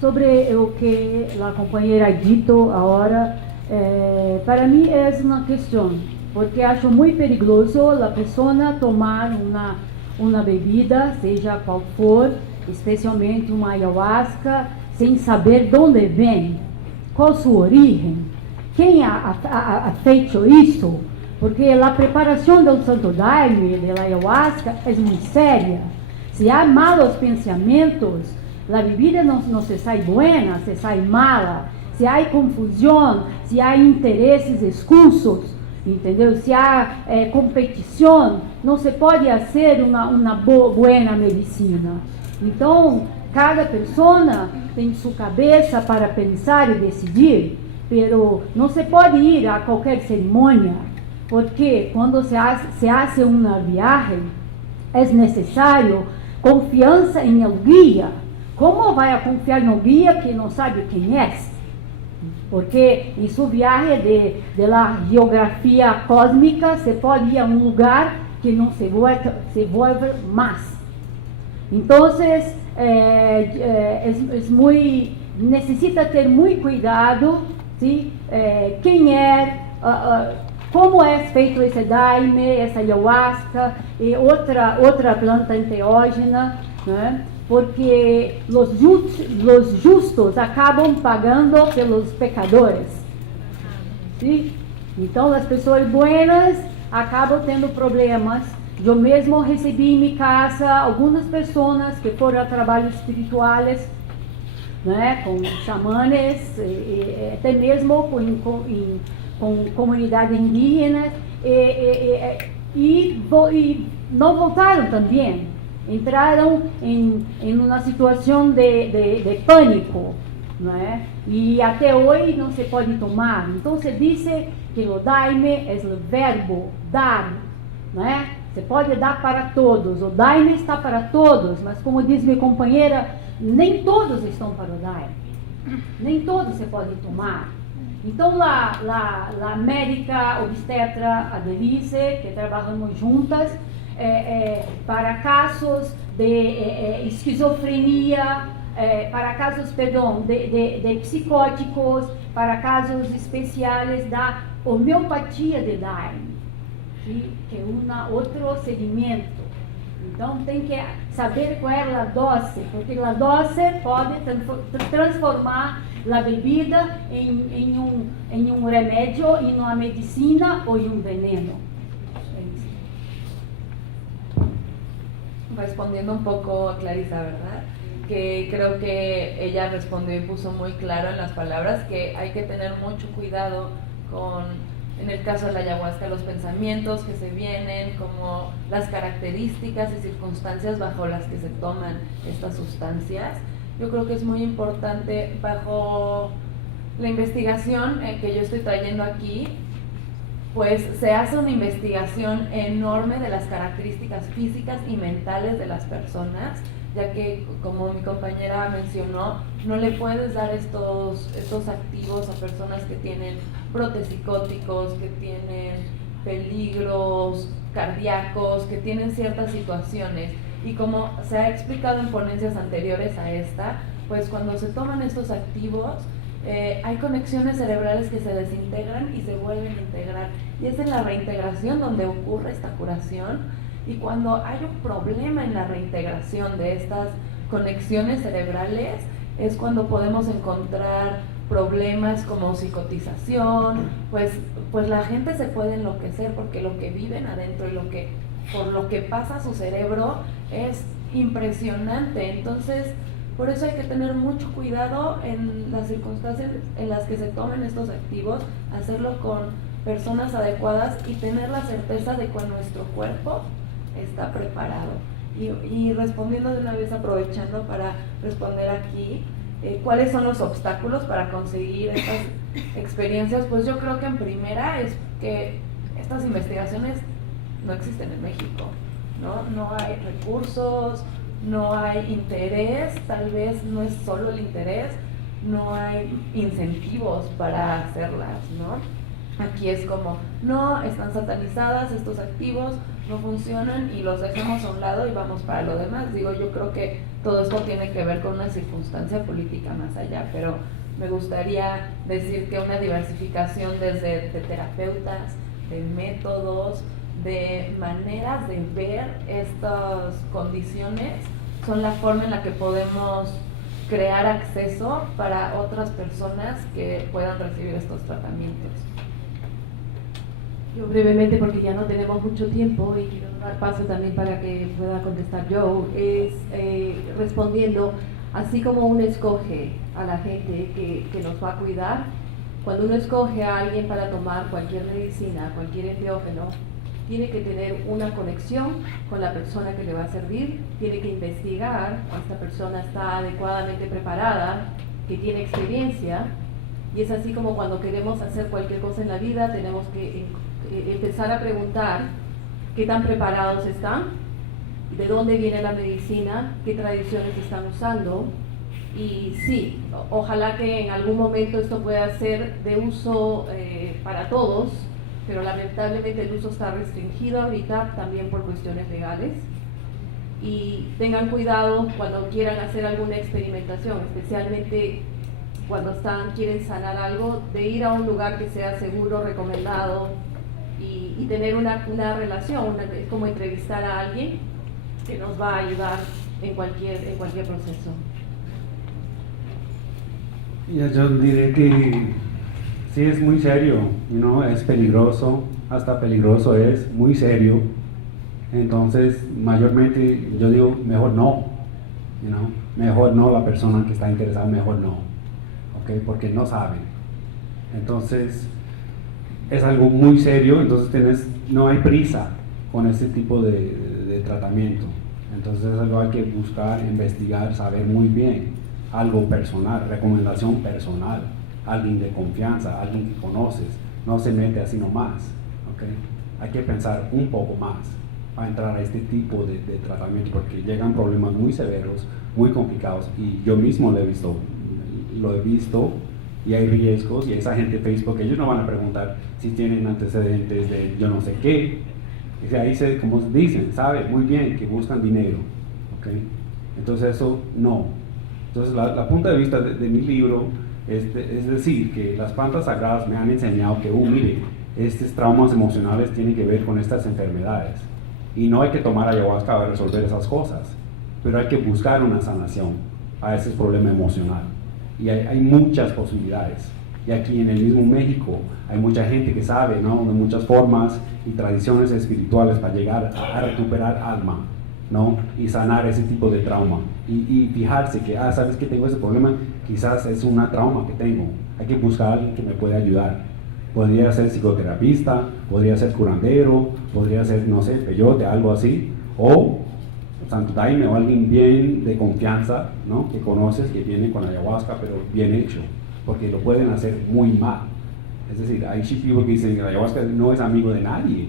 Sobre o que a companheira dito agora, para mim é uma questão, porque acho muito perigoso a pessoa tomar uma bebida, seja qual for, especialmente uma ayahuasca, sem saber de onde vem, qual sua origem, quem ha feito isso, porque a preparação do Santo Daime, da ayahuasca, é muito séria. Se há malos pensamentos, a bebida não se sai buena, se sai mala. Se há confusão, se há interesses escusos, entendeu? Se há competição, não se pode fazer uma boa medicina. Então, cada pessoa tem sua cabeça para pensar e decidir, pero não se pode ir a qualquer cerimônia, porque quando se faz uma viagem, é necessário confiança em el guia. Como vai confiar no guia que não sabe quem é? Porque em sua viagem de la geografia cósmica se pode ir a um lugar que não se vuelve mais. Então, necessita ter muito cuidado, ¿sí? Quem é, como é feito esse daime, essa ayahuasca e outra planta enteógena, né? Porque os justos acabam pagando pelos pecadores, ¿sí? Então as pessoas buenas acabam tendo problemas. Eu mesmo recebi em minha casa algumas pessoas que foram a trabalhos espirituais né, com xamanes, até mesmo com comunidades indígenas, e não voltaram também. Entraram em uma situação de pânico, não é? E até hoje não se pode tomar. Então se diz que o daime é o verbo dar, não é? Se pode dar para todos. O daime está para todos, mas como diz minha companheira, nem todos estão para o daime. Nem todos se pode tomar. Então a médica obstetra, a Denise, que trabalhamos juntas, para casos de esquizofrenia, para casos, perdão, de psicóticos, para casos especiais da homeopatia de Daime, que é outro segmento. Então tem que saber qual é a dose, porque a dose pode transformar a bebida em um remédio, em uma medicina ou em um veneno. Respondiendo un poco a Clarisa, ¿verdad? Que creo que ella respondió y puso muy claro en las palabras que hay que tener mucho cuidado con, en el caso de la ayahuasca, los pensamientos que se vienen, como las características y circunstancias bajo las que se toman estas sustancias. Yo creo que es muy importante, bajo la investigación que yo estoy trayendo aquí, pues se hace una investigación enorme de las características físicas y mentales de las personas, ya que, como mi compañera mencionó, no le puedes dar estos activos a personas que tienen brotes psicóticos, que tienen peligros cardíacos, que tienen ciertas situaciones. Y como se ha explicado en ponencias anteriores a esta, pues cuando se toman estos activos, hay conexiones cerebrales que se desintegran y se vuelven a integrar, y es en la reintegración donde ocurre esta curación. Y cuando hay un problema en la reintegración de estas conexiones cerebrales es cuando podemos encontrar problemas como psicotización, pues la gente se puede enloquecer porque lo que viven adentro y por lo que pasa a su cerebro es impresionante. Entonces, por eso hay que tener mucho cuidado en las circunstancias en las que se tomen estos activos, hacerlo con personas adecuadas y tener la certeza de que nuestro cuerpo está preparado. Y respondiendo de una vez, aprovechando para responder aquí, ¿cuáles son los obstáculos para conseguir estas experiencias? Pues yo creo que en primera es que estas investigaciones no existen en México, no hay recursos, no hay interés, tal vez no es solo el interés, no hay incentivos para hacerlas, ¿no? Aquí es como, no, están satanizadas, estos activos no funcionan y los dejamos a un lado y vamos para lo demás. Digo, yo creo que todo esto tiene que ver con una circunstancia política más allá, pero me gustaría decir que una diversificación desde de terapeutas, de métodos, de maneras de ver estas condiciones son la forma en la que podemos crear acceso para otras personas que puedan recibir estos tratamientos. Yo brevemente, porque ya no tenemos mucho tiempo y quiero dar paso también para que pueda contestar Joe, es respondiendo, así como uno escoge a la gente que nos va a cuidar, cuando uno escoge a alguien para tomar cualquier medicina, cualquier enteógeno, tiene que tener una conexión con la persona que le va a servir, tiene que investigar si esta persona está adecuadamente preparada, que tiene experiencia, y es así como cuando queremos hacer cualquier cosa en la vida, tenemos que empezar a preguntar qué tan preparados están, de dónde viene la medicina, qué tradiciones están usando, y sí, ojalá que en algún momento esto pueda ser de uso para todos, pero lamentablemente el uso está restringido ahorita también por cuestiones legales. Y tengan cuidado cuando quieran hacer alguna experimentación, especialmente cuando quieren sanar algo, de ir a un lugar que sea seguro, recomendado, y tener una relación, es como entrevistar a alguien que nos va a ayudar en cualquier proceso. Yo diré que sí, es muy serio, es peligroso, hasta peligroso es, muy serio. Entonces, mayormente yo digo, mejor no. you know? Mejor no, la persona que está interesada, mejor no, ¿okay? Porque no saben. Entonces, es algo muy serio, entonces no hay prisa con este tipo de tratamiento. Entonces es algo hay que buscar, investigar, saber muy bien, algo personal, recomendación personal, alguien de confianza, alguien que conoces, no se mete así nomás, ¿okay? Hay que pensar un poco más para entrar a este tipo de tratamiento, porque llegan problemas muy severos, muy complicados, y yo mismo lo he visto, y hay riesgos, y esa gente de Facebook, ellos no van a preguntar si tienen antecedentes de yo no sé qué, y ahí como dicen, sabe muy bien que buscan dinero, ¿okay? Entonces eso no. Entonces la punto de vista de mi libro es decir, que las plantas sagradas me han enseñado que, mire, estos traumas emocionales tienen que ver con estas enfermedades, y no hay que tomar ayahuasca para resolver esas cosas, pero hay que buscar una sanación a ese problema emocional, y hay muchas posibilidades, y aquí en el mismo México hay mucha gente que sabe, ¿no?, de muchas formas y tradiciones espirituales para llegar a recuperar alma, ¿no?, y sanar ese tipo de trauma, y fijarse que, sabes que tengo ese problema, quizás es una trauma que tengo, hay que buscar a alguien que me pueda ayudar. Podría ser psicoterapista, podría ser curandero, podría ser, no sé, peyote, algo así, o Santo Daime o alguien bien de confianza, ¿no?, que conoces, que viene con ayahuasca, pero bien hecho, porque lo pueden hacer muy mal. Es decir, hay people que dicen que la ayahuasca no es amigo de nadie,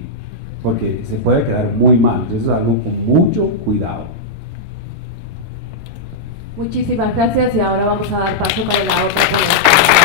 porque se puede quedar muy mal. Entonces es algo con mucho cuidado. Muchísimas gracias, y ahora vamos a dar paso para la otra pregunta.